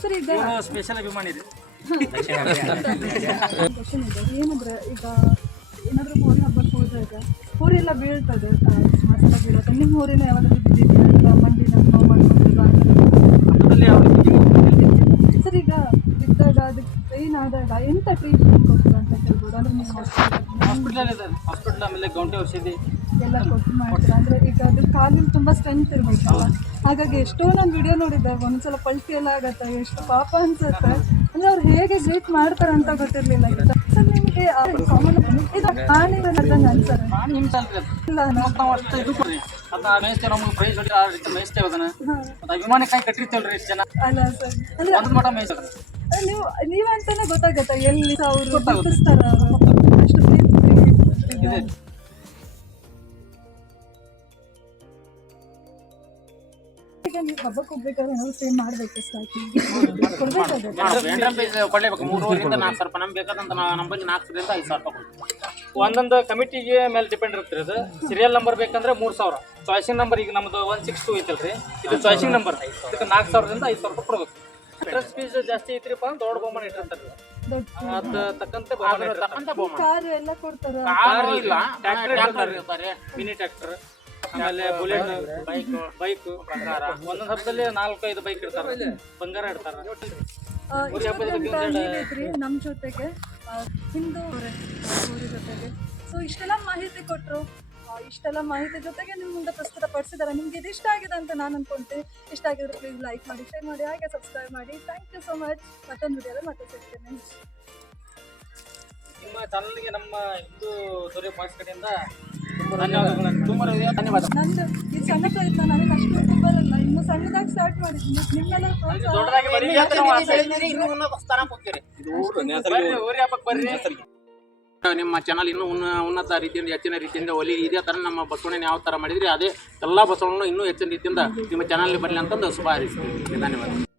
ಸರ್, ಈಗ ಸ್ಪೆಷಲ್ ಅಭಿಮಾನಿ ರೀ. ಕ್ವಶನ್ ಇದೆ ಏನಂದ್ರೆ, ಈಗ ಏನಾದರೂ ಹೋರಿ ಹಬ್ಬಕ್ಕೆ ಹೋದಾಗ ಹೋರಿ ಎಲ್ಲ ಬೀಳ್ತದೆ, ಮಸ್ತಾಗಿ ಬೀಳುತ್ತೆ. ನಿಮ್ಮ ಹೋರಿನ ಯಾವಾಗಾದ್ರೂ ಬಿದ್ದಿದೆಯಾ? ಇಲ್ಲ ಮಂಡಿನ ನೋವು ಮಾಡ್ಕೊಂಡಿಲ್ಲ ಹಬ್ಬದಲ್ಲಿ ಸರ್? ಈಗ ಬಿದ್ದಾಗ ಅದಕ್ಕೆ ಟ್ರೈನ್ ಆದಾಗ ಎಂಥ ಟ್ರೀಟ್ಮೆಂಟ್ ಕೊಡ್ತೀರಾ ಅಂತ ಕೇಳ್ಬೋದು? ಅಂದರೆ ನೀವು ಹಾಸ್ಪಿಟಲ್ ಇದೆ, ಹಾಸ್ಪಿಟಲ್ ಆಮೇಲೆ ಗೌಂಟಿ ಔಷಧಿ ಎಲ್ಲ ಕೊಟ್ಟು ಮಾಡ್ತೀರಾ? ಅಂದರೆ ಈಗ ಅದ್ರ ಕಾಲಿನ ತುಂಬ ಸ್ಟ್ರೆಂತ್ ಇರ್ಬೇಕಲ್ಲ, ಹಾಗಾಗಿ ಎಷ್ಟೋ ನಾನು ವಿಡಿಯೋ ನೋಡಿದ್ದೆ, ಒಂದ್ಸಲ ಪಲ್ಟಿ ಎಲ್ಲ ಆಗತ್ತೆ, ಎಷ್ಟು ಪಾಪ ಅನ್ಸುತ್ತೆ. ಅಂದರೆ ಅವ್ರು ಹೇಗೆ ಗ್ರೀಟ್ ಮಾಡ್ತಾರೆ ಅಂತ ಗೊತ್ತಿರಲಿಲ್ಲ. ಸರ್ ನಿಮಗೆ ಕಾಮನ್ ಇದು ಆನೆ ಅದಂಗೆ ಅನ್ಸತ್ತೆ? ಇಲ್ಲ, ನಾವು ಅಷ್ಟು ಇದು ಕೊಡ್ರಿ, ಅದನ್ನ ಮೇಯಿಸ್ತೇವೆ, ನಮ್ಗೆ ಪ್ರೈಸ್ ಹೊಡಿ ಆ ರೀತಿ ಮೇಯಿಸ್ತೇವೆ ಅದನ್ನ. ಅದು ಅಭಿಮಾನಕ್ಕಾಗಿ ಕಟ್ಟಿರ್ತೇವಲ್ರಿ ಇಷ್ಟು ಜನ, ಅಲ್ಲ ಸರ್, ಅಂದರೆ ಒಂದು ಮಠ ಮೇಯಿಸ್ತಾರೆ. ನೀವಂತಾನೆ ಗೊತ್ತಾಗತ್ತೆ ಎಲ್ಲಿ ಅವರು ಗುರುತಿಸ್ತಾರ ಅಷ್ಟು ಪ್ರೀತಿ ಇದೆ. ಈಗ ನೀವು ಹಬ್ಬಕ್ಕೆ ಹೋಗ್ಬೇಕಾದ್ರೆ ನಾವು ಸೇಮ್ ಮಾಡಬೇಕು, ಸ್ಟಾರ್ಟಿಂಗ್ ಕೊಡಬೇಕಾಗುತ್ತೆ. ಕೊಡ್ಲೇಬೇಕು. 3,000 ರಿಂದ 4,000 ರೂಪಾಯಿ ನಮ್ಗೆ ಬೇಕಾದಂತ ನಂಬರ್ಗೆ 4,000 ರಿಂದ 5,000 ರೂಪಾಯಿ. ಒಂದೊಂದು ಕಮಿಟಿಗೆ ಮೇಲೆ ಡಿಪೆಂಡ್ ಇರುತ್ತೆ ಅದು. ಸೀರಿಯಲ್ ನಂಬರ್ ಬೇಕಂದ್ರೆ 3,000, ಚಾಯ್ಸಿಂಗ್ ನಂಬರ್ ಈಗ ನಮ್ದು 162 ಐತಲ್ರಿ, ಇದು ಚಾಯ್ಸಿಂಗ್ ನಂಬರ್, ಇದಕ್ಕೆ 4,000 ರಿಂದ 5,000 ರೂಪಾಯಿ ಕೊಡ್ಬೇಕು. ಎಂಟ್ರೆನ್ಸ್ ಫೀಸ್ ಜಾಸ್ತಿ ಐತ್ರಿಪ್ಪ ಅಂತ ದೊಡ್ಡ ಬಹುಮಾನ ಇಟ್ಟಿರ್ತಾರೆ, ಅದ ತಕ್ಕಂತೆ ಕಾರು ಎಲ್ಲ ಕೊಡ್ತಾರ? ಕಾರು ಇಲ್ಲ, ಟ್ರ್ಯಾಕ್ಟರ್ ಇರ್ತಾರೆ, ಮಿನಿ ಟ್ರ್ಯಾಕ್ಟರ್, ಆಮೇಲೆ ಬುಲೆಟ್, ಬೈಕ್. ಒಂದೊಂದು ಹಬ್ಬದಲ್ಲಿ 4-5 ಬೈಕ್ ಇಡ್ತಾರೆ, ಬಂಗಾರ ಇಡ್ತಾರೆ. ನೀವಿದ್ರಿ ನಮ್ಮ ಜೊತೆಗೆ ಹಿಂದೂ ಊರಿ ಜೊತೆಗೆ, ಸೊ ಇಷ್ಟೆಲ್ಲ ಮಾಹಿತಿ ಕೊಟ್ಟರು, ಇಷ್ಟೆಲ್ಲ ಮಾಹಿತಿ ಜೊತೆಗೆ ನಿಮ್ಮ ಮುಂದೆ ಪ್ರಸ್ತುತಪಡಿಸಿದ್ದಾರೆ. ನಿಮ್ಗೆ ಇದು ಇಷ್ಟ ಆಗಿದೆ ಅಂತ ನಾನು ಅನ್ಕೊಂತೀನಿ. ಇಷ್ಟ ಆಗಿದ್ರೆ ಪ್ಲೀಸ್ ಲೈಕ್ ಮಾಡಿ, ಶೇರ್ ಮಾಡಿ, ಹಾಗೆ ಸಬ್ಸ್ಕ್ರೈಬ್ ಮಾಡಿ. Thank you so much. ಮತ್ತೊಂದು ವಿಡಿಯೋದಲ್ಲಿ ಮತ್ತೆ ಸಿಗ್ತೇನೆ. ನಿಮ್ಮ ಚಾನಲ್ಗೆ ನಮ್ಮ ಹಿಂದೂ ದೊರೆ ಬಾಯ್ಸ್ ಕಡೆಯಿಂದ ಧನ್ಯವಾದ. ನಂದು ಈ ಸಣ್ಣ ಪ್ರಯತ್ನ, ನನಗೆ ಅಷ್ಟು ಯೂಟ್ಯೂಬರಲ್ಲ, ಇನ್ನು ಸಣ್ಣದಾಗಿ ಸ್ಟಾರ್ಟ್ ಮಾಡಿದ್ದೀನಿ. ನಿಮ್ಮೆಲ್ಲ ದೊಡ್ಡದಾಗಿ ಬರ್ರಿ, ಇನ್ನೂ ಉನ್ನತ ಸ್ಥಾನಕ್ಕೆ ಹೋಗ್ತೀರಿ. ಊರಿ ಹಬ್ಬಕ್ಕೆ ಬರ್ರಿ. ನಿಮ್ಮ ಚಾನಲ್ ಇನ್ನೂ ಉನ್ನತ ರೀತಿಯಿಂದ ಹೆಚ್ಚಿನ ರೀತಿಯಿಂದ ಒಲಿ ಇದೇ ಥರ ನಮ್ಮ ಬಸವಣ್ಣನ ಯಾವ ಥರ ಮಾಡಿದ್ರಿ ಅದೇ ಎಲ್ಲ ಬಸವಣ್ಣನ ಇನ್ನೂ ಹೆಚ್ಚಿನ ರೀತಿಯಿಂದ ನಿಮ್ಮ ಚಾನಲ್ಗೆ ಬರಲಿ ಅಂತಂದು ಶುಭ ಹಾರೈಸ್ತೀನಿ. ಧನ್ಯವಾದ.